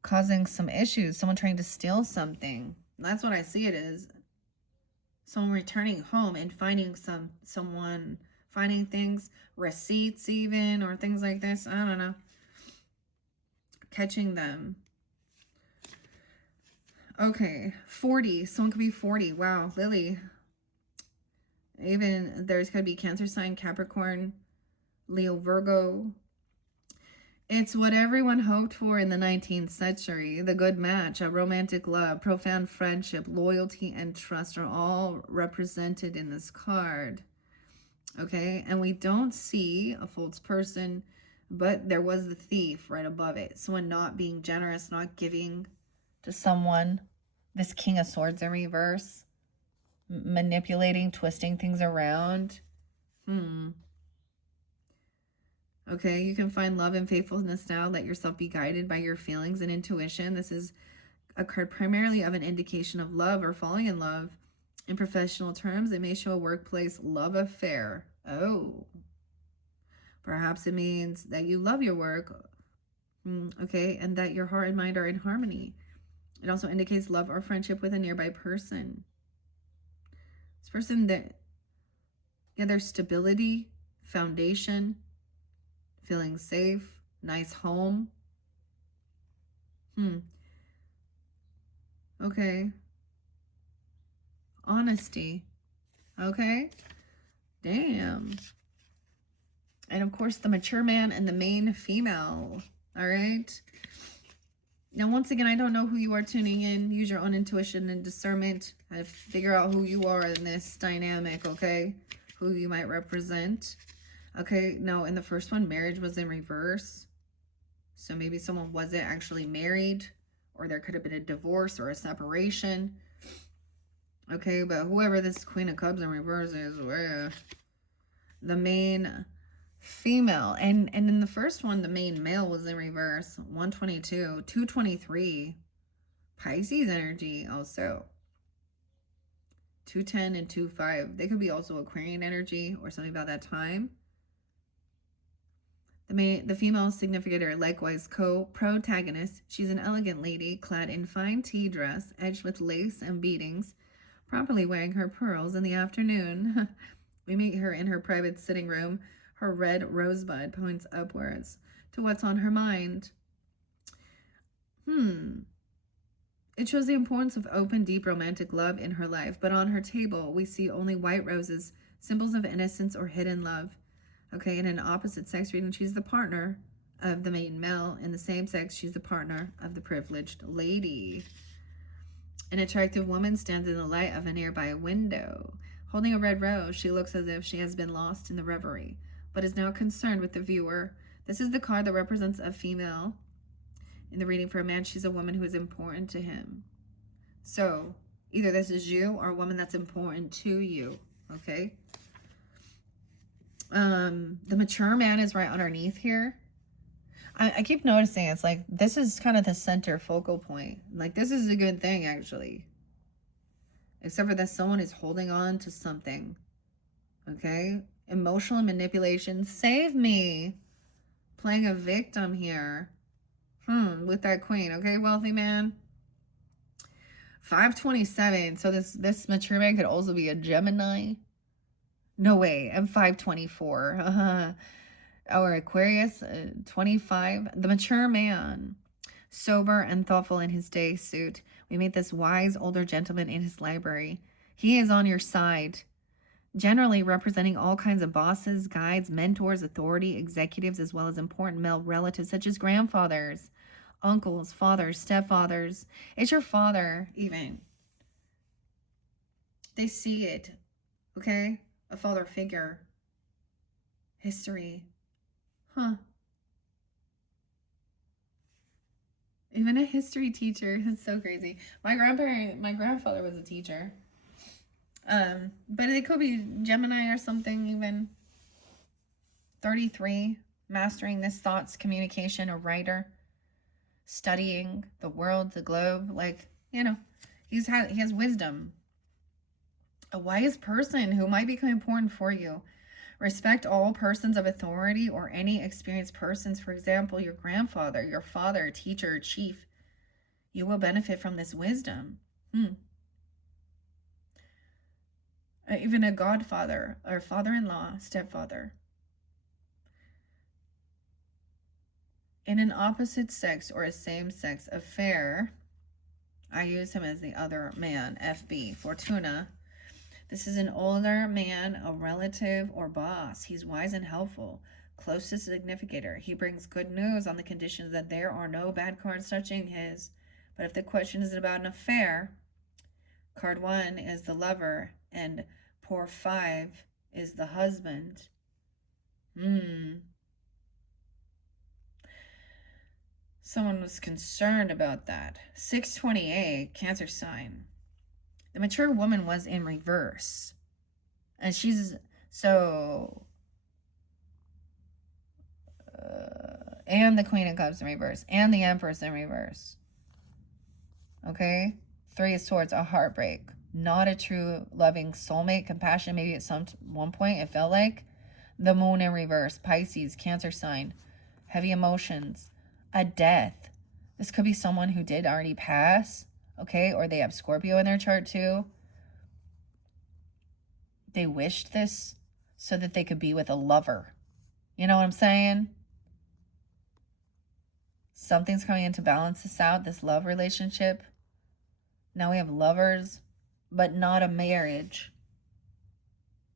causing some issues, someone trying to steal something. That's what I see it as. Someone returning home and finding someone finding things, receipts even, or things like this. I don't know. Catching them. Okay, 40. Someone could be 40. Wow, Lily. Even there's going to be Cancer sign, Capricorn, Leo, Virgo. It's what everyone hoped for in the 19th century. The good match, a romantic love, profound friendship, loyalty, and trust are all represented in this card. Okay, and we don't see a false person, but there was the thief right above it. Someone not being generous, not giving to someone. This King of Swords in reverse. Manipulating, twisting things around. Okay, you can find love and faithfulness now. Let yourself be guided by your feelings and intuition. This is a card primarily of an indication of love or falling in love. In professional terms, it may show a workplace love affair. Oh. Perhaps it means that you love your work. Okay, and that your heart and mind are in harmony. It also indicates love or friendship with a nearby person. This person that, yeah, there's stability, foundation, feeling safe, nice home. Okay. Honesty. Okay. Damn. And of course, the mature man and the main female. All right. Now, once again, I don't know who you are tuning in. Use your own intuition and discernment. Figure out who you are in this dynamic, okay? Who you might represent. Okay, now in the first one, marriage was in reverse. So maybe someone wasn't actually married, or there could have been a divorce or a separation. Okay, but whoever this Queen of Cups in reverse is, the main female. And in the first one, the main male was in reverse. 122, 223. Pisces energy also. 210 and 25. They could be also Aquarian energy or something about that time. The female significant other, likewise co-protagonist. She's an elegant lady clad in fine tea dress, edged with lace and beadings, properly wearing her pearls in the afternoon. We meet her in her private sitting room. Her red rosebud points upwards to what's on her mind. It shows the importance of open, deep, romantic love in her life, but on her table, we see only white roses, symbols of innocence or hidden love. Okay, in an opposite sex reading, she's the partner of the main male. In the same sex, she's the partner of the privileged lady. An attractive woman stands in the light of a nearby window. Holding a red rose, she looks as if she has been lost in the reverie, but is now concerned with the viewer. This is the card that represents a female. In the reading for a man, she's a woman who is important to him. So, either this is you or a woman that's important to you, okay? The mature man is right underneath here. I keep noticing it's like this is kind of the center focal point. Like, this is a good thing, actually. Except for that someone is holding on to something. Okay? Emotional manipulation. Save me. Playing a victim here. With that queen. Okay, wealthy man. 527. So this mature man could also be a Gemini. No way. I'm 524. Or Aquarius 25. The mature man. Sober and thoughtful in his day suit. We meet this wise older gentleman in his library. He is on your side, generally representing all kinds of bosses, guides, mentors, authority, executives, as well as important male relatives such as grandfathers, uncles, fathers, stepfathers. It's your father, even. They see it, okay? A father figure. History. Even a history teacher. It's so crazy. My grandfather was a teacher. But it could be Gemini or something even. 33, mastering this thoughts, communication, a writer, studying the world, the globe, like, you know, he has wisdom. A wise person who might become important for you. Respect all persons of authority or any experienced persons, for example, your grandfather, your father, teacher, chief. You will benefit from this wisdom. Even a godfather or father-in-law, stepfather. In an opposite sex or a same-sex affair, I use him as the other man, FB, Fortuna. This is an older man, a relative or boss. He's wise and helpful, closest significator. He brings good news on the conditions that there are no bad cards touching his. But if the question is about an affair, card 1 is the lover and poor 5 is the husband. Someone was concerned about that. 628, Cancer sign. The mature woman was in reverse. And she's so... and the Queen of Cups in reverse. And the Empress in reverse. Okay? 3 of Swords, a heartbreak. Not a true loving soulmate. Compassion, maybe at one point it felt like. The Moon in reverse. Pisces, Cancer sign. Heavy emotions. A death. This could be someone who did already pass. Okay? Or they have Scorpio in their chart too. They wished this so that they could be with a lover. You know what I'm saying? Something's coming in to balance this out, this love relationship. Now we have lovers, but not a marriage.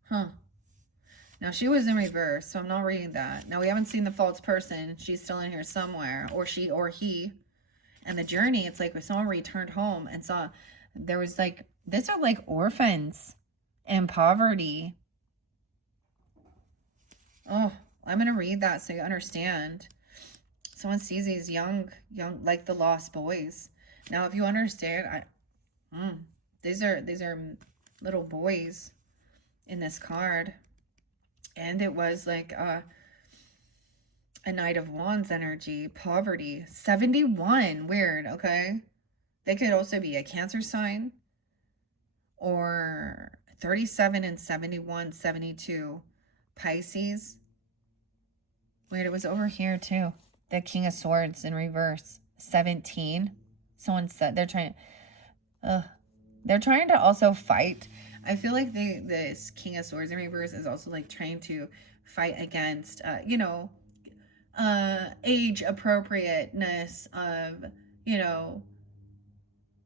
Now she was in reverse, so I'm not reading that. Now we haven't seen the false person. She's still in here somewhere, or she or he. And the journey, it's like if someone returned home and saw there was like, these are like orphans in poverty. Oh, I'm going to read that so you understand. Someone sees these young, like the lost boys. Now, if you understand, these are little boys in this card. And it was like a Knight of Wands energy, poverty. 71, weird, okay? They could also be a Cancer sign. Or 37 and 71, 72, Pisces. Weird, it was over here too. The King of Swords in reverse. 17. Someone said they're trying to also fight. I feel like this King of Swords in reverse is also like trying to fight against, age appropriateness of,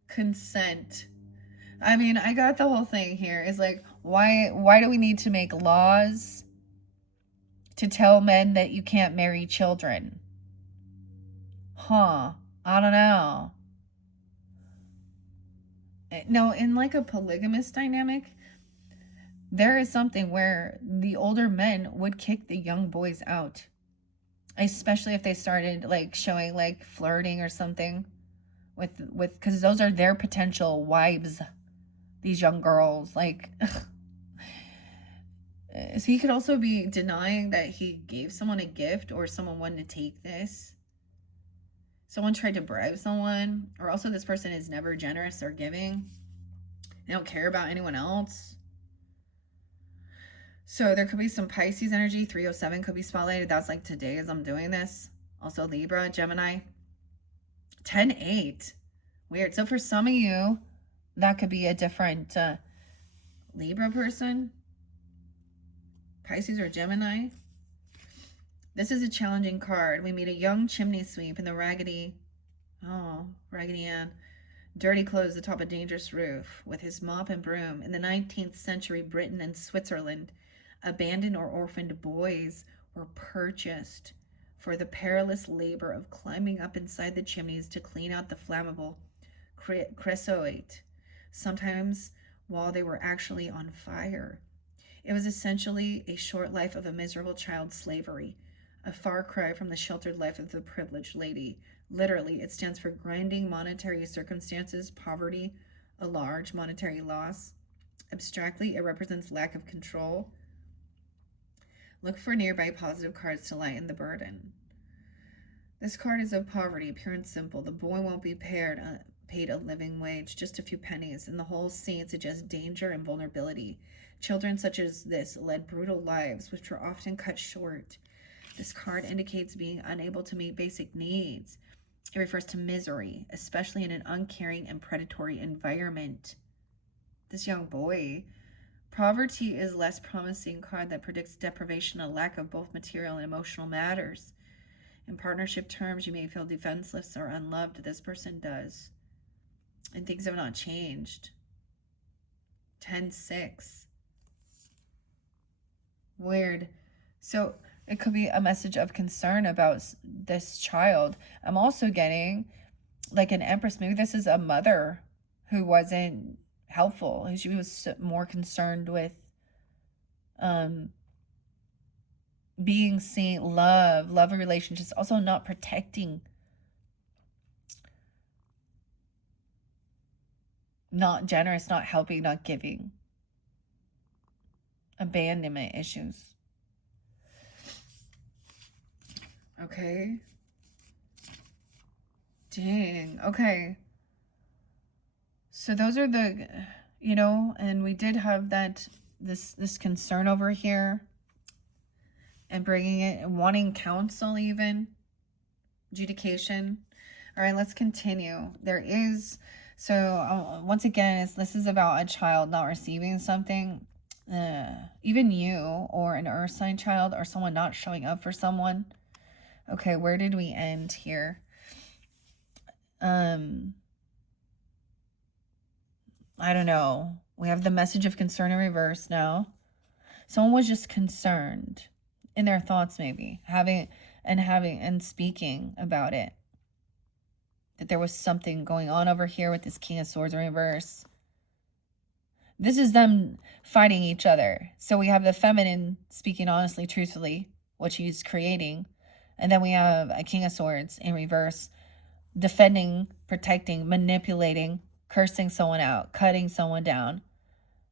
consent. I mean, I got the whole thing here. Is like, why do we need to make laws to tell men that you can't marry children? I don't know. No, in like a polygamous dynamic, there is something where the older men would kick the young boys out, especially if they started like showing like flirting or something with because those are their potential wives, these young girls. Like so he could also be denying that he gave someone a gift, or someone wanted to take this. Someone tried to bribe someone, or also this person is never generous or giving. They don't care about anyone else. So there could be some Pisces energy. 307 could be spotlighted. That's like today as I'm doing this. Also Libra, Gemini. 10-8. Weird. So for some of you, that could be a different Libra person. Pisces or Gemini. This is a challenging card. We meet a young chimney sweep in the Raggedy Ann. Dirty clothes atop a dangerous roof with his mop and broom. In the 19th century Britain and Switzerland, abandoned or orphaned boys were purchased for the perilous labor of climbing up inside the chimneys to clean out the flammable creosote, sometimes while they were actually on fire. It was essentially a short life of a miserable child slavery, a far cry from the sheltered life of the privileged lady. Literally, it stands for grinding monetary circumstances, poverty, a large monetary loss. Abstractly, it represents lack of control. Look for nearby positive cards to lighten the burden. This card is of poverty, pure and simple. The boy won't be paid a living wage, just a few pennies, and the whole scene suggests danger and vulnerability. Children such as this led brutal lives, which were often cut short. This card indicates being unable to meet basic needs. It refers to misery, especially in an uncaring and predatory environment. This young boy. Poverty is less promising card that predicts deprivation and lack of both material and emotional matters. In partnership terms, you may feel defenseless or unloved. This person does. And things have not changed. 10-6. Weird. So it could be a message of concern about this child. I'm also getting like an Empress. Maybe this is a mother who wasn't helpful. She was more concerned with being seen, love relationships, also not protecting, not generous, not helping, not giving. Abandonment issues. Okay. Dang. Okay. So those are the, and we did have this concern over here, and bringing it and wanting counsel, even adjudication. All right, let's continue. There is, so once again, this is about a child not receiving something. Even you or an earth sign child or someone not showing up for someone. Okay, where did we end here? I don't know. We have the message of concern in reverse now. Someone was just concerned in their thoughts, maybe having and speaking about it. That there was something going on over here with this King of Swords in reverse. This is them fighting each other. So we have the feminine speaking honestly, truthfully, what she's creating. And then we have a King of Swords in reverse, defending, protecting, manipulating, cursing someone out, cutting someone down,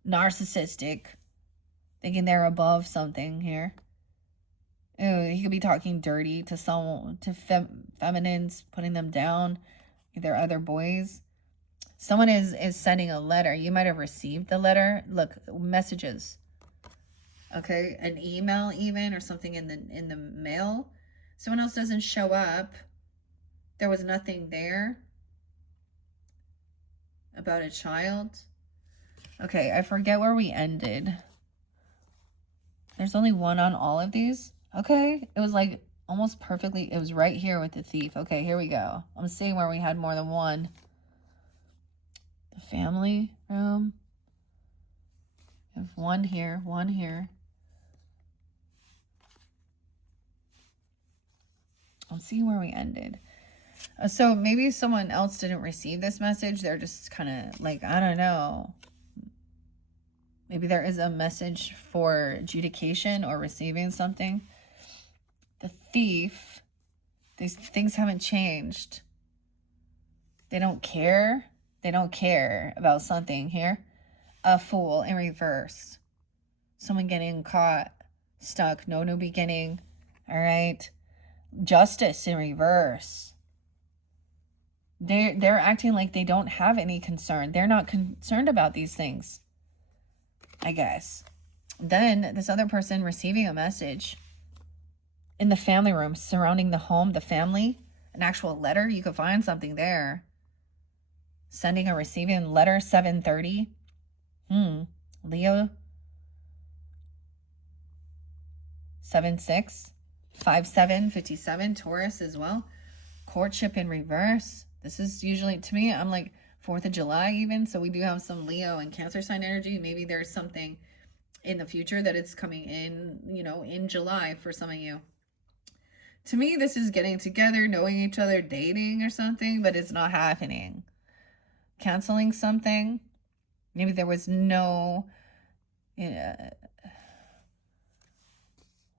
narcissistic, thinking they're above something here. Ooh, he could be talking dirty to someone, to feminines, putting them down, either other boys. Someone is sending a letter. You might have received the letter. Look, messages. Okay, an email even, or something in the mail. Someone else doesn't show up. There was nothing there about a child. Okay, I forget where we ended. There's only one on all of these. Okay, it was like almost perfectly. It was right here with the thief. Okay, here we go. I'm seeing where we had more than one. The family room. We have one here, one here. I'm seeing where we ended. So maybe someone else didn't receive this message. They're just kind of like, I don't know. Maybe there is a message for adjudication or receiving something. The thief, these things haven't changed. They don't care. They don't care about something here. A fool in reverse. Someone getting caught, stuck, no new beginning. All right. Justice in reverse. They're acting like they don't have any concern. They're not concerned about these things, I guess. Then this other person receiving a message in the family room surrounding the home, the family, an actual letter. You could find something there. Sending or receiving letter 730. Leo 76 57 57. Taurus as well. Courtship in reverse. This is usually, to me, I'm like 4th of July even. So we do have some Leo and Cancer sign energy. Maybe there's something in the future that it's coming in, you know, in July for some of you. To me, this is getting together, knowing each other, dating or something, but it's not happening. Canceling something. Maybe there was no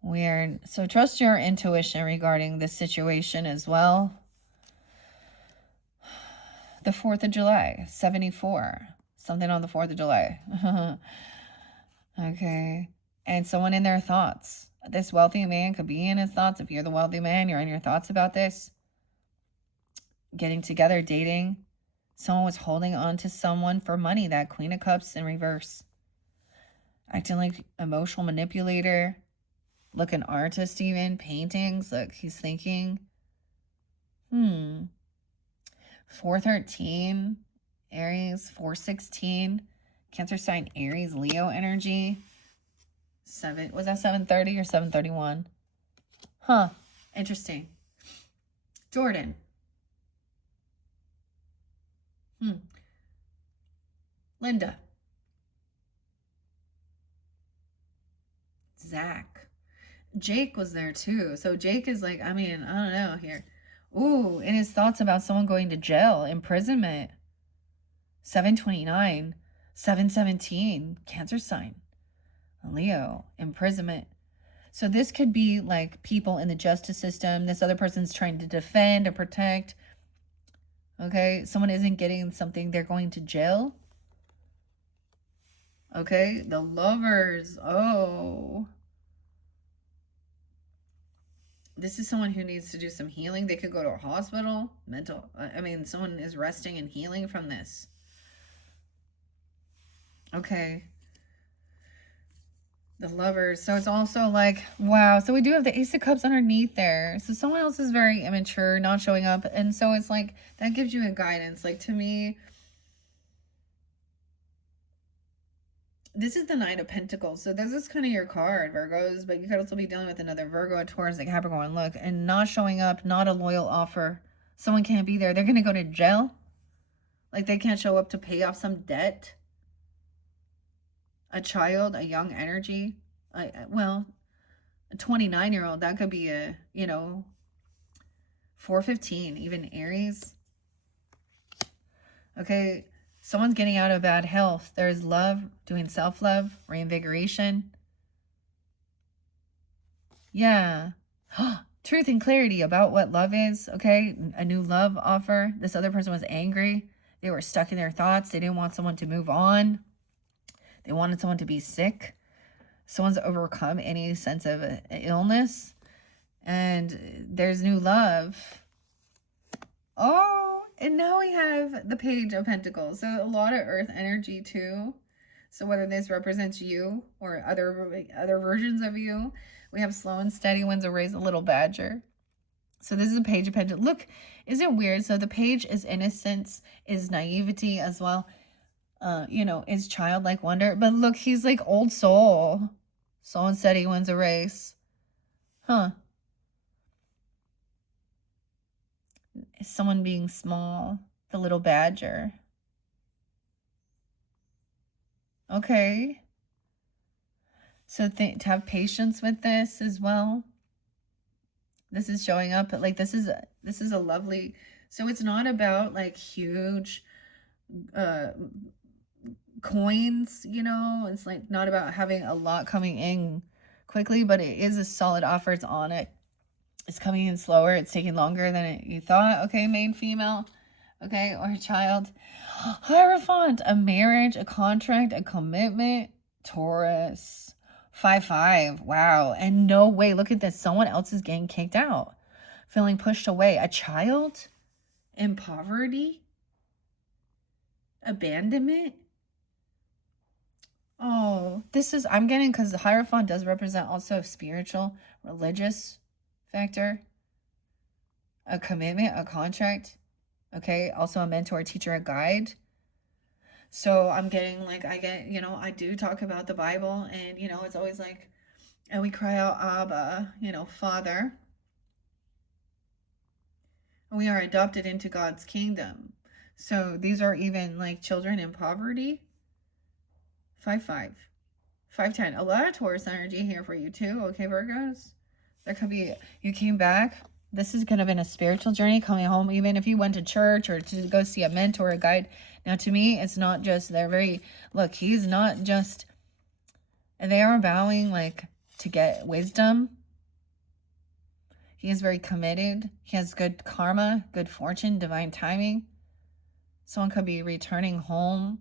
weird. So trust your intuition regarding this situation as well. The 4th of July, 74. Something on the 4th of July. Okay. And someone in their thoughts. This wealthy man could be in his thoughts. If you're the wealthy man, you're in your thoughts about this. Getting together, dating. Someone was holding on to someone for money. That Queen of Cups in reverse. Acting like emotional manipulator. Look, an artist even. Paintings. Look, he's thinking. 413. Aries. 416. Cancer sign Aries. Leo energy. Was that 730 or 731? Interesting. Jordan. Linda. Zach. Jake was there too. So Jake is like, I mean, I don't know here. Ooh, and his thoughts about someone going to jail, imprisonment. 729, 717, Cancer sign. Leo, imprisonment. So this could be like people in the justice system. This other person's trying to defend or protect. Okay, someone isn't getting something, they're going to jail. Okay, the Lovers. Oh. This is someone who needs to do some healing. They could go to a hospital, someone is resting and healing from this. Okay. The Lovers. So it's also like, wow. So we do have the Ace of Cups underneath there. So someone else is very immature, not showing up. And so it's like, that gives you a guidance. Like, to me, this is the Knight of Pentacles. So this is kind of your card, Virgos. But you could also be dealing with another Virgo, a Taurus, like Capricorn. Look, and not showing up, not a loyal offer. Someone can't be there. They're going to go to jail. Like, they can't show up to pay off some debt. A child, a young energy. Well, a 29-year-old. That could be a, 415. Even Aries. Okay. Someone's getting out of bad health. There's love, doing self-love, reinvigoration. Yeah. Truth and clarity about what love is, okay? A new love offer. This other person was angry. They were stuck in their thoughts. They didn't want someone to move on. They wanted someone to be sick. Someone's overcome any sense of illness. And there's new love. Oh, and now we have the Page of Pentacles. So a lot of earth energy too. So whether this represents you or other versions of you, we have slow and steady wins a raise, a little badger. So this is a Page of Pentacles. Look, isn't it weird? So the Page is innocence, is naivety as well. Is childlike wonder. But look, he's like old soul. Slow and steady wins a race. Is someone being small? The little badger. Okay. So to have patience with this as well. This is showing up, but like this is a lovely. So it's not about like huge coins, you know. It's like not about having a lot coming in quickly, but it is a solid offer. It's on it. It's coming in slower. It's taking longer than you thought. Okay, main female. Okay, or a child. Hierophant, a marriage, a contract, a commitment. Taurus. 5-5. Wow. And no way. Look at this. Someone else is getting kicked out. Feeling pushed away. A child in poverty. Abandonment. Oh, this is, I'm getting, because the Hierophant does represent also a spiritual, religious factor, a commitment, a contract, okay? Also a mentor, teacher, a guide. So I'm getting, like, I get, you know, I do talk about the Bible, and, you know, it's always like, and we cry out, Abba, you know, Father. And we are adopted into God's kingdom. So these are even, like, children in poverty. 5-5. 5-10. A lot of Taurus energy here for you too, okay, Virgos? There could be, you came back. This is going to have been a spiritual journey coming home, even if you went to church or to go see a mentor, a guide. Now, to me, it's not just, they're very, look, he's not just, they are bowing, like, to get wisdom. He is very committed. He has good karma, good fortune, divine timing. Someone could be returning home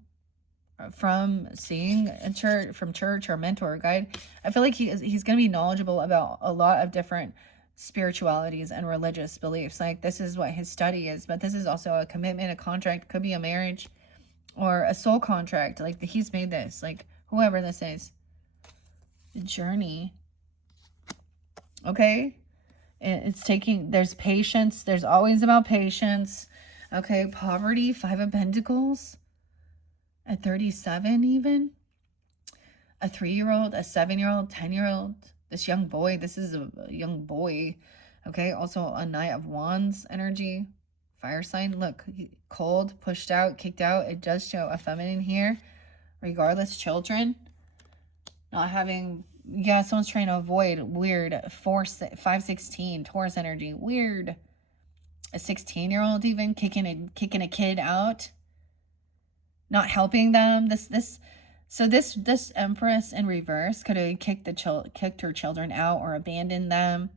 from seeing a church, from church or mentor or guide. I feel like he's going to be knowledgeable about a lot of different spiritualities and religious beliefs. Like, this is what his study is, but this is also a commitment, a contract, could be a marriage or a soul contract. Like, he's made this, like, whoever this is. The journey. Okay? It's taking, there's patience. There's always about patience. Okay, poverty, 5 of Pentacles. At 37 even. A 3-year-old, a 7-year-old, 10-year-old. This young boy, this is a young boy. Okay, also a Knight of Wands energy. Fire sign, look, cold, pushed out, kicked out. It does show a feminine here. Regardless, children. Not having, yeah, someone's trying to avoid. Weird. 5-16, Taurus energy. Weird. A 16-year-old even kicking a kid out. Not helping them. This Empress in reverse could have kicked her children out or abandoned them,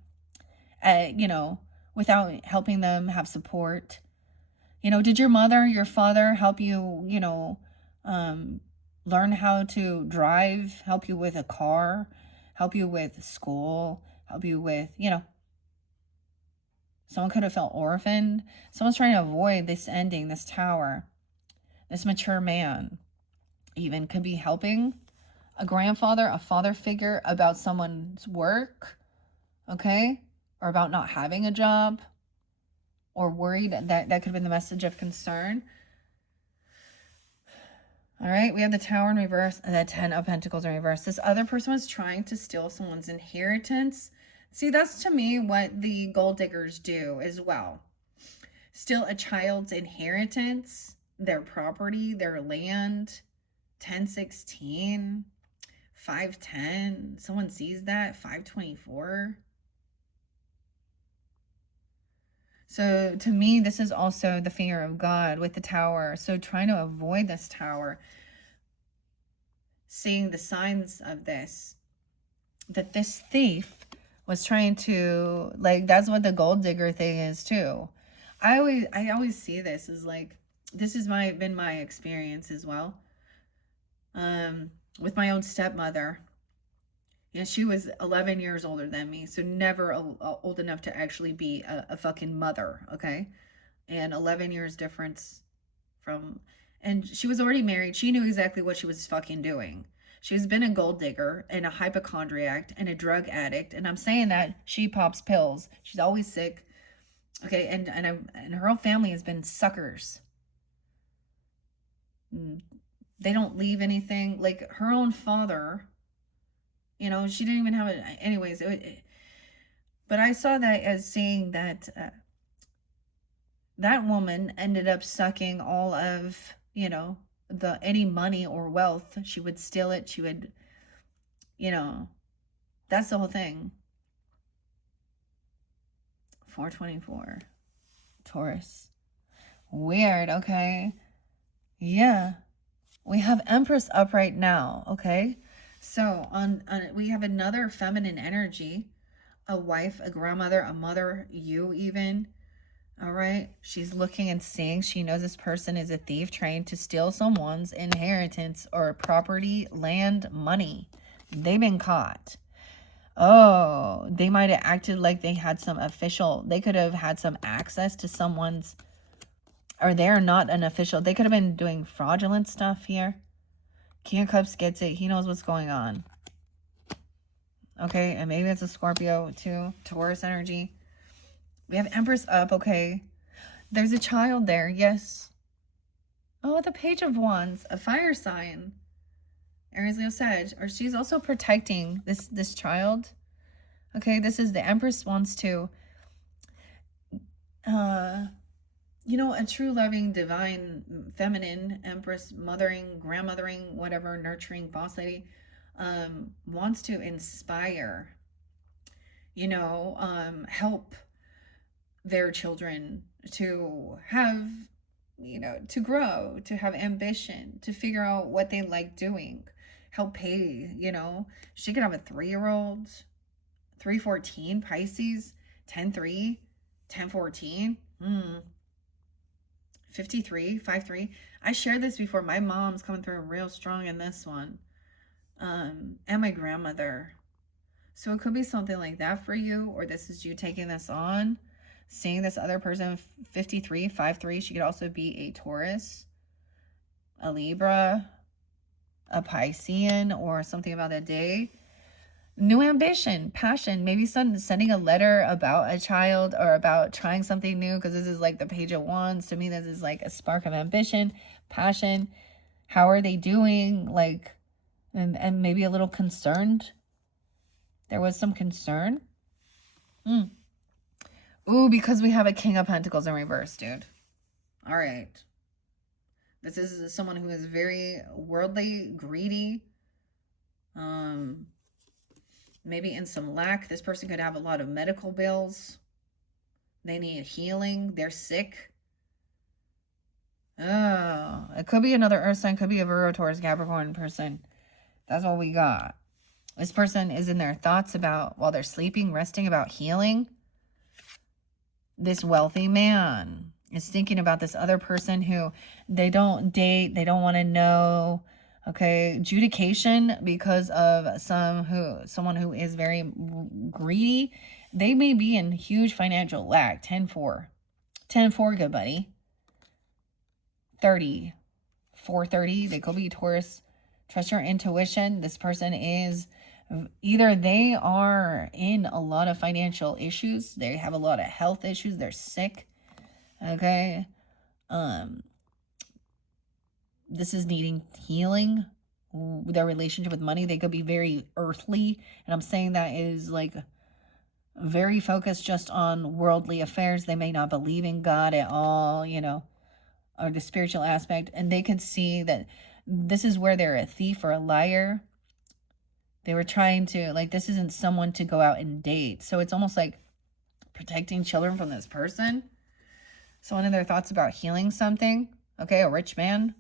you know, without helping them have support. You know, did your mother, your father help you, you know, learn how to drive, help you with a car, help you with school, help you with, you know, someone could have felt orphaned. Someone's trying to avoid this ending, this tower. This mature man even could be helping a grandfather, a father figure about someone's work, okay? Or about not having a job, or worried. That could have been the message of concern. All right, we have the Tower in reverse and the 10 of Pentacles in reverse. This other person was trying to steal someone's inheritance. See, that's to me what the gold diggers do as well. Steal a child's inheritance, their property, their land. 10-16, 5-10. Someone sees that. 5-24. So to me, this is also the finger of God with the tower. So trying to avoid this tower, seeing the signs of this, that this thief was trying to, like, that's what the gold digger thing is too. I always see this as like, this has been my experience as well. With my own stepmother. You know, she was 11 years older than me, so never old enough to actually be a fucking mother, okay? And 11 years difference from, and she was already married. She knew exactly what she was fucking doing. She's been a gold digger and a hypochondriac and a drug addict, and I'm saying that she pops pills. She's always sick, okay? And her whole family has been suckers. They don't leave anything. Like, her own father, you know, she didn't even have it. Anyways, but I saw that as saying that that woman ended up sucking all of, you know, any money or wealth. She would steal it. She would, you know, that's the whole thing. 424. Taurus. Weird, okay? Yeah. We have Empress up right now, okay? So we have another feminine energy, a wife, a grandmother, a mother, you even. All right. She's looking and seeing. She knows this person is a thief trying to steal someone's inheritance or property, land, money. They've been caught. Oh, they might have acted like they had some official, they could have had some access to someone's, or they're not an official. They could have been doing fraudulent stuff here. King of Cups gets it. He knows what's going on. Okay, and maybe it's a Scorpio too. Taurus energy. We have Empress up, okay. There's a child there, yes. Oh, the Page of Wands, a fire sign. Aries, Leo, Sag. Or she's also protecting this child. Okay, this is the Empress wants to, you know, a true loving, divine, feminine Empress, mothering, grandmothering, whatever, nurturing boss lady, wants to inspire, you know, help their children to have, you know, to grow, to have ambition, to figure out what they like doing, help pay, you know. She could have a 3-year-old, 314 Pisces, 10-3, 10-14, 53, 5-3. I shared this before. My mom's coming through real strong in this one. And my grandmother. So it could be something like that for you, or this is you taking this on. Seeing this other person, 53, 5-3. She could also be a Taurus, a Libra, a Piscean, or something about that day. New ambition, passion, maybe sending a letter about a child or about trying something new, because this is like the Page of Wands. To me, this is like a spark of ambition, passion. How are they doing? Like, and maybe a little concerned. There was some concern. Ooh, because we have a King of Pentacles in reverse, dude. All right. This is someone who is very worldly, greedy. Maybe in some lack. This person could have a lot of medical bills. They need healing. They're sick. Oh, it could be another Earth sign. Could be a Virgo, Taurus, Capricorn person. That's what we got. This person is in their thoughts about, while they're sleeping, resting, about healing. This wealthy man is thinking about this other person who they don't date. They don't want to know. Okay, adjudication because of someone who is very greedy. They may be in huge financial lack. 10-4. 10-4, good buddy. 30. 4-30. They could be Taurus. Trust your intuition. This person is either they are in a lot of financial issues. They have a lot of health issues. They're sick. Okay. This is needing healing. Their relationship with money, they could be very earthly, and I'm saying that is like very focused just on worldly affairs. They may not believe in God at all, you know, or the spiritual aspect, and they could see that this is where they're a thief or a liar. They were trying to, like, this isn't someone to go out and date, so it's almost like protecting children from this person. Someone in their thoughts about healing something. Okay, a rich man.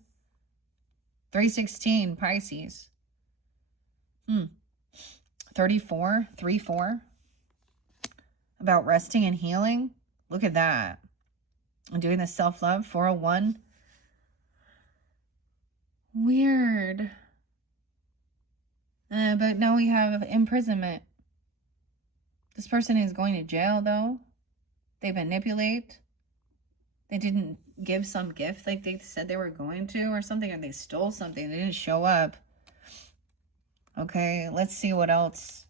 316 Pisces. 34, 3-4. About resting and healing. Look at that. And doing the self-love. 401. Weird. But now we have imprisonment. This person is going to jail, though. They manipulate. They didn't give some gift like they said they were going to or something, or they stole something. They didn't show up. Okay, let's see what else.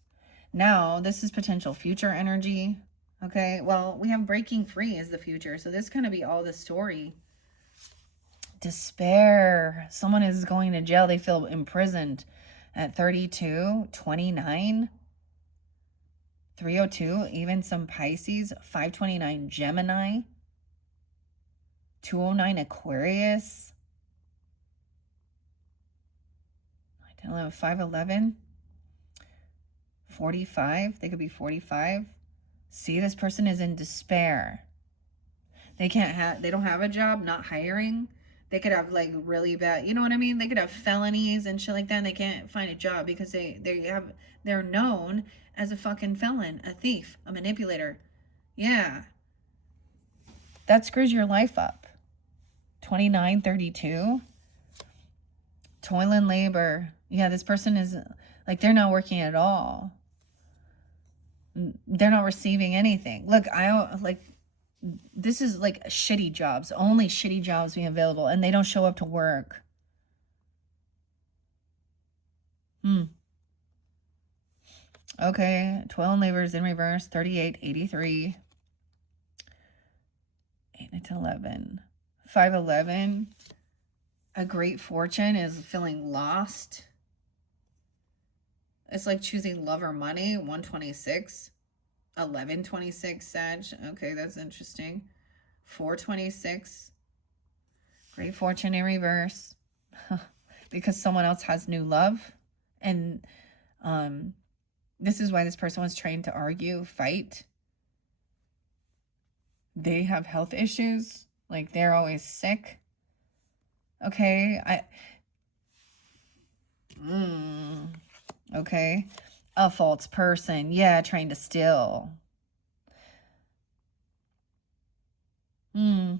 Now, this is potential future energy. Okay, well, we have breaking free as the future. So this kind of be all the story. Despair. Someone is going to jail. They feel imprisoned at 32, 29, 302, even some Pisces, 529 Gemini, 209 Aquarius, 511, 45. They could be 45. See, this person is in despair. They don't have a job, not hiring. They could have like really bad, you know what I mean? They could have felonies and shit like that, and they can't find a job because they're known as a fucking felon, a thief, a manipulator. Yeah. That screws your life up. 2932. Toil and labor. Yeah, this person is like, they're not working at all. They're not receiving anything. Look, this is like shitty jobs. Only shitty jobs being available, and they don't show up to work. Okay, 12 labors in reverse, 38, 83. 8 to 11. 511. A great fortune is feeling lost. It's like choosing love or money. 126. 1126, Sag. Okay, that's interesting. 426. Great fortune in reverse. Because someone else has new love. And this is why this person was trained to argue, fight. They have health issues. Like, they're always sick. Okay, okay. A false person. Yeah, trying to steal. Trying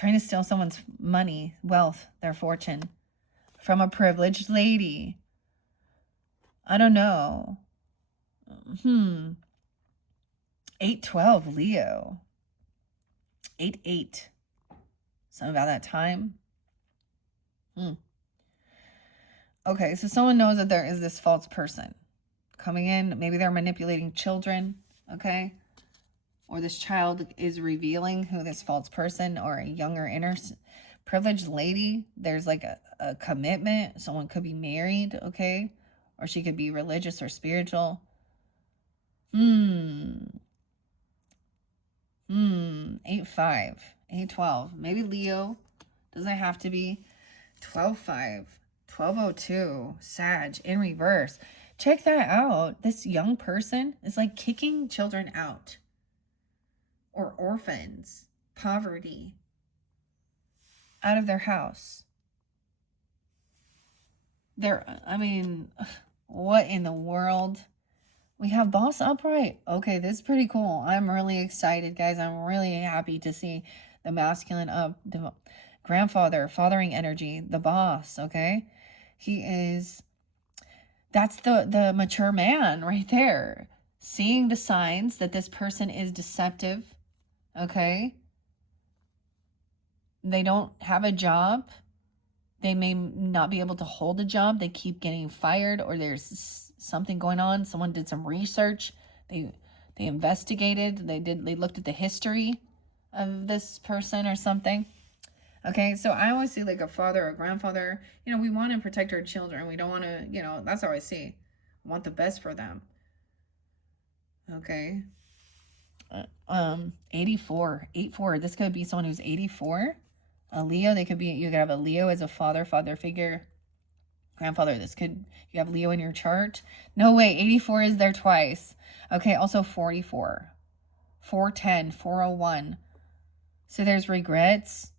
to steal someone's money, wealth, their fortune from a privileged lady. I don't know. 812 Leo. 88. Something about that time. Okay, so someone knows that there is this false person coming in. Maybe they're manipulating children, okay? Or this child is revealing who this false person or a younger inner privileged lady. There's like a commitment. Someone could be married, okay? Or she could be religious or spiritual. 8-5, 8-12. Maybe Leo. Doesn't have to be. 12-5, 1202, Sag in reverse. Check that out. This young person is like kicking children out. Or orphans, poverty, out of their house. What in the world? We have boss upright. Okay, this is pretty cool. I'm really excited, guys. I'm really happy to see the masculine up. Grandfather, fathering energy, the boss, okay? That's the mature man right there. Seeing the signs that this person is deceptive, okay? They don't have a job. They may not be able to hold a job. They keep getting fired, or there's something going on. Someone did some research. They investigated. They looked at the history of this person or something. Okay, so I always see like a father or grandfather. We want to protect our children. We don't want to, that's how I see. Want the best for them. Okay. 84. This could be someone who's 84. A Leo, you could have a Leo as a father figure. Grandfather, you have Leo in your chart. No way, 84 is there twice. Okay, also 44. 410, 401. So there's regrets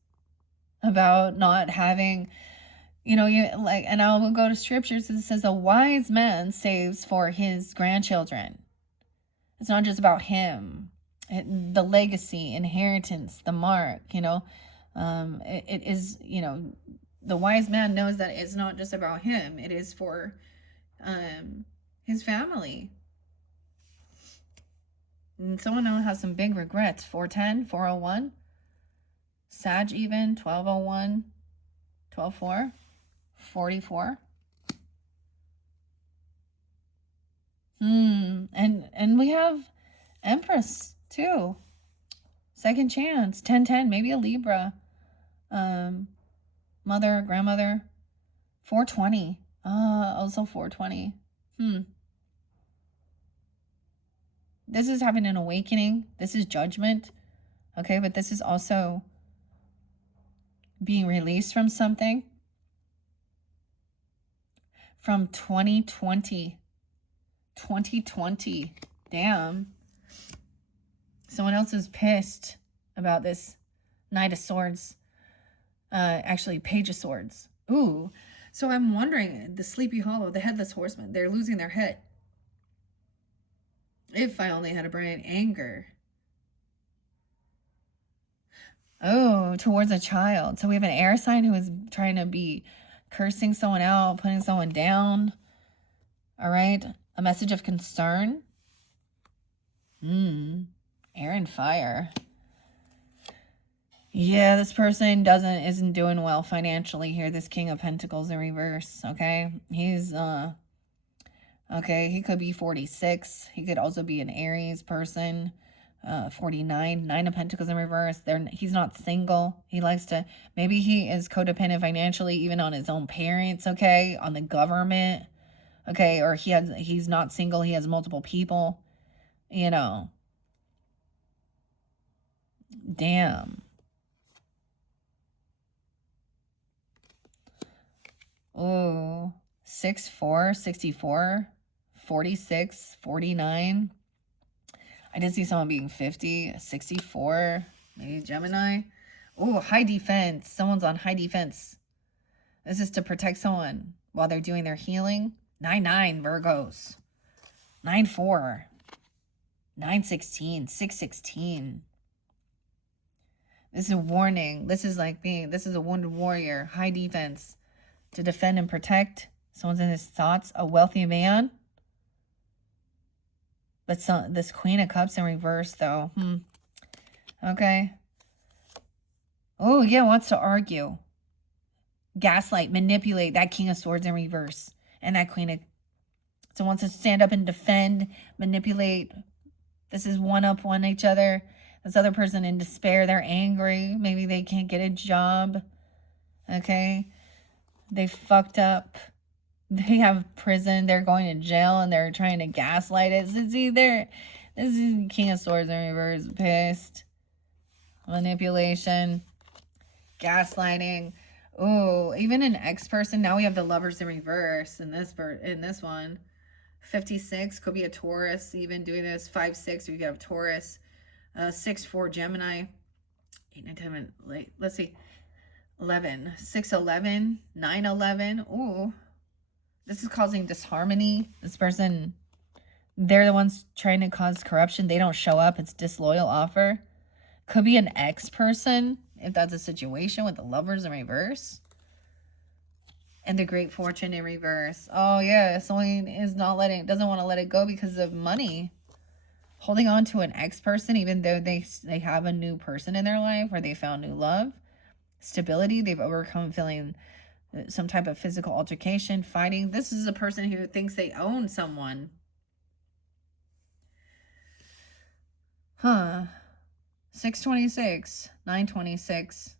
about not having, and I'll go to scriptures. It says a wise man saves for his grandchildren. It's not just about him. The legacy, inheritance, the mark, it is, the wise man knows that it's not just about him. It is for his family. And someone else has some big regrets. 410, 401. Sag even, 1201, 12-4, 44. And we have Empress too. Second chance, 10-10, maybe a Libra. Mother, grandmother. 420. Also 420. This is having an awakening. This is judgment. Okay, but this is also being released from something. From 2020. 2020. Damn. Someone else is pissed about this Knight of Swords. Actually, Page of Swords. Ooh. So I'm wondering, the Sleepy Hollow, the Headless Horseman, they're losing their head. If I only had a brain. Anger. Oh, towards a child. So we have an air sign who is trying to be cursing someone out, putting someone down. All right. A message of concern. Air and fire. Yeah, this person isn't doing well financially here. This King of Pentacles in reverse. Okay. He's okay, he could be 46. He could also be an Aries person. 49, 9 of Pentacles in reverse. He's not single. He likes to, maybe he is codependent financially, even on his own parents, okay, on the government, okay, or he's not single. He has multiple people, you know. Damn. Oh, 6'4", 64, 46, 49. I did see someone being 50, 64, maybe Gemini. Oh, high defense. Someone's on high defense. This is to protect someone while they're doing their healing. 9-9 Virgos. 9-4. 9-16. 6-16. This is a warning. This is a wounded warrior. High defense. To defend and protect. Someone's in his thoughts. A wealthy man. But this Queen of Cups in reverse, though. Okay. Oh, yeah, wants to argue. Gaslight, manipulate. That King of Swords in reverse. And that Queen of... So wants to stand up and defend, manipulate. This is one-up on each other. This other person in despair. They're angry. Maybe they can't get a job. Okay. They fucked up. They have prison, they're going to jail, and they're trying to gaslight it. So see, this is King of Swords in reverse, pissed. Manipulation. Gaslighting. Oh, even an ex-person. Now we have the Lovers in reverse in this one. 56, could be a Taurus, even doing this. 5-6, we could have Taurus. 6-4, Gemini. 8, 9, 10, late. Let's see. 11. 6-11. 9-11. Ooh. This is causing disharmony. This person, they're the ones trying to cause corruption. They don't show up. It's disloyal offer. Could be an ex-person, if that's a situation with the Lovers in reverse. And the Great Fortune in reverse. Oh, yeah. Someone doesn't want to let it go because of money. Holding on to an ex-person, even though they have a new person in their life or they found new love. Stability. They've overcome feeling some type of physical altercation, fighting. This is a person who thinks they own someone. 6-26, 9-26,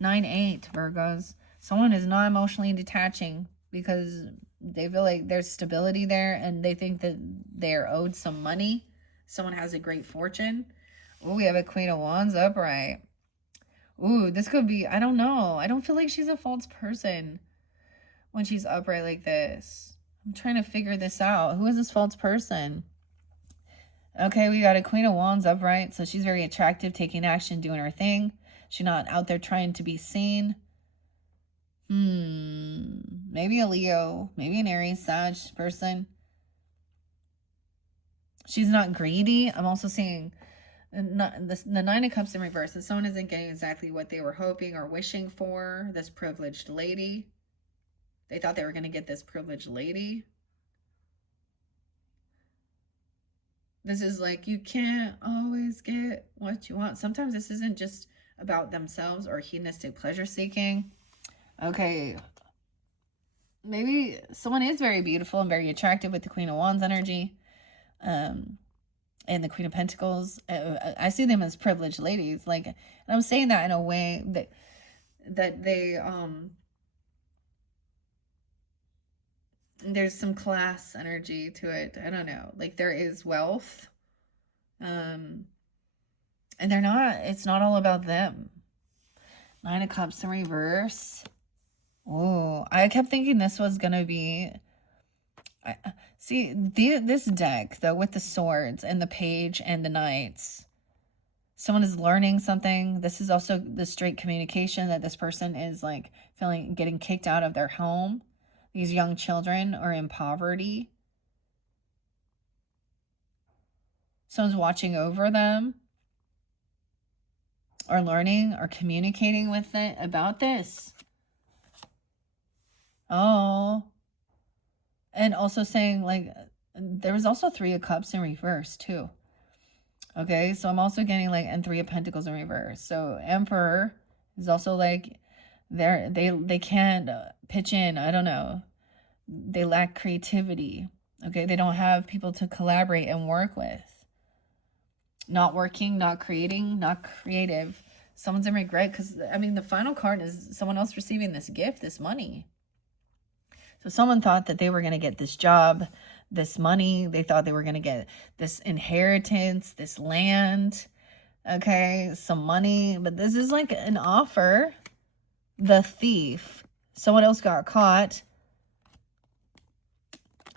9-8 Virgos. Someone is not emotionally detaching because they feel like there's stability there and they think that they're owed some money. Someone has a great fortune. Oh, we have a Queen of Wands upright. Ooh, this could be, I don't know. I don't feel like she's a false person when she's upright like this. I'm trying to figure this out. Who is this false person? Okay, we got a Queen of Wands upright. So she's very attractive, taking action, doing her thing. She's not out there trying to be seen. Maybe a Leo. Maybe an Aries, Sag person. She's not greedy. I'm also seeing... the 9 of Cups in reverse, and someone isn't getting exactly what they were hoping or wishing for. This privileged lady. They thought they were going to get this privileged lady. This is like, you can't always get what you want. Sometimes this isn't just about themselves or hedonistic pleasure seeking. Okay. Maybe someone is very beautiful and very attractive with the Queen of Wands energy. And the Queen of Pentacles. I see them as privileged ladies. Like, and I'm saying that in a way that they, there's some class energy to it. I don't know. Like, there is wealth. And it's not all about them. 9 of Cups in reverse. Oh, I kept thinking this was going to be... See, this deck, though, with the swords and the page and the knights. Someone is learning something. This is also the straight communication that this person is like feeling getting kicked out of their home. These young children are in poverty. Someone's watching over them or learning or communicating with it about this. Oh. And also saying like there was also 3 of Cups in reverse too. Okay, so I'm also getting like and 3 of Pentacles in reverse. So Emperor is also like they can't pitch in. I don't know. They lack creativity. Okay, they don't have people to collaborate and work with. Not working, not creating, not creative. Someone's in regret because, I mean, the final card is someone else receiving this gift, this money. So someone thought that they were going to get this job, this money. They thought they were going to get this inheritance, this land, okay, some money. But this is like an offer. The thief. Someone else got caught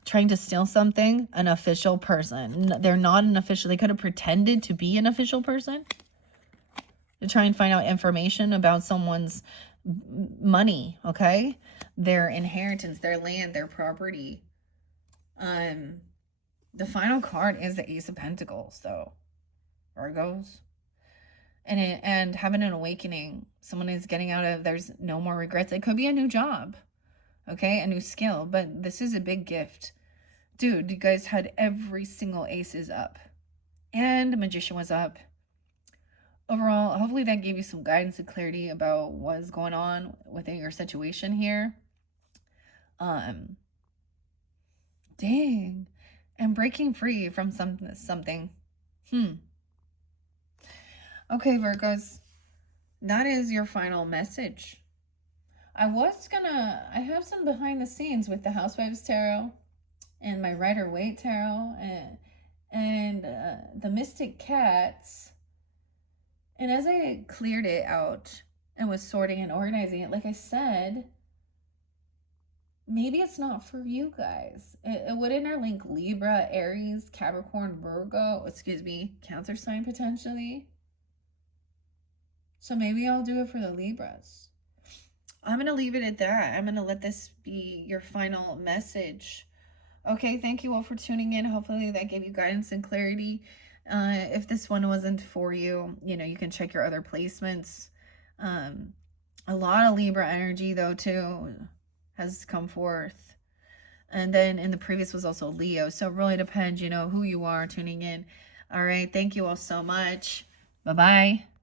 trying to steal something. An official person. They're not an official. They could have pretended to be an official person to try and find out information about someone's money, okay? Their inheritance, their land, their property. The final card is the Ace of Pentacles, though. Virgos. And having an awakening. Someone is getting out of, there's no more regrets. It could be a new job, okay? A new skill, but this is a big gift. Dude, you guys had every single aces up. And the Magician was up. Overall, hopefully that gave you some guidance and clarity about what's going on within your situation here. Dang. And breaking free from something. Okay, Virgos. That is your final message. I have some behind the scenes with the Housewives Tarot and my Rider-Waite Tarot and the Mystic Cats. And as I cleared it out and was sorting and organizing it, like I said, maybe it's not for you guys. It would interlink Libra, Aries, Capricorn, Virgo, Cancer sign potentially. So maybe I'll do it for the Libras. I'm going to leave it at that. I'm going to let this be your final message. Okay, thank you all for tuning in. Hopefully that gave you guidance and clarity. If this one wasn't for you, you can check your other placements. A lot of Libra energy, though, too, has come forth. And then in the previous was also Leo. So it really depends, who you are tuning in. All right, thank you all so much. Bye-bye.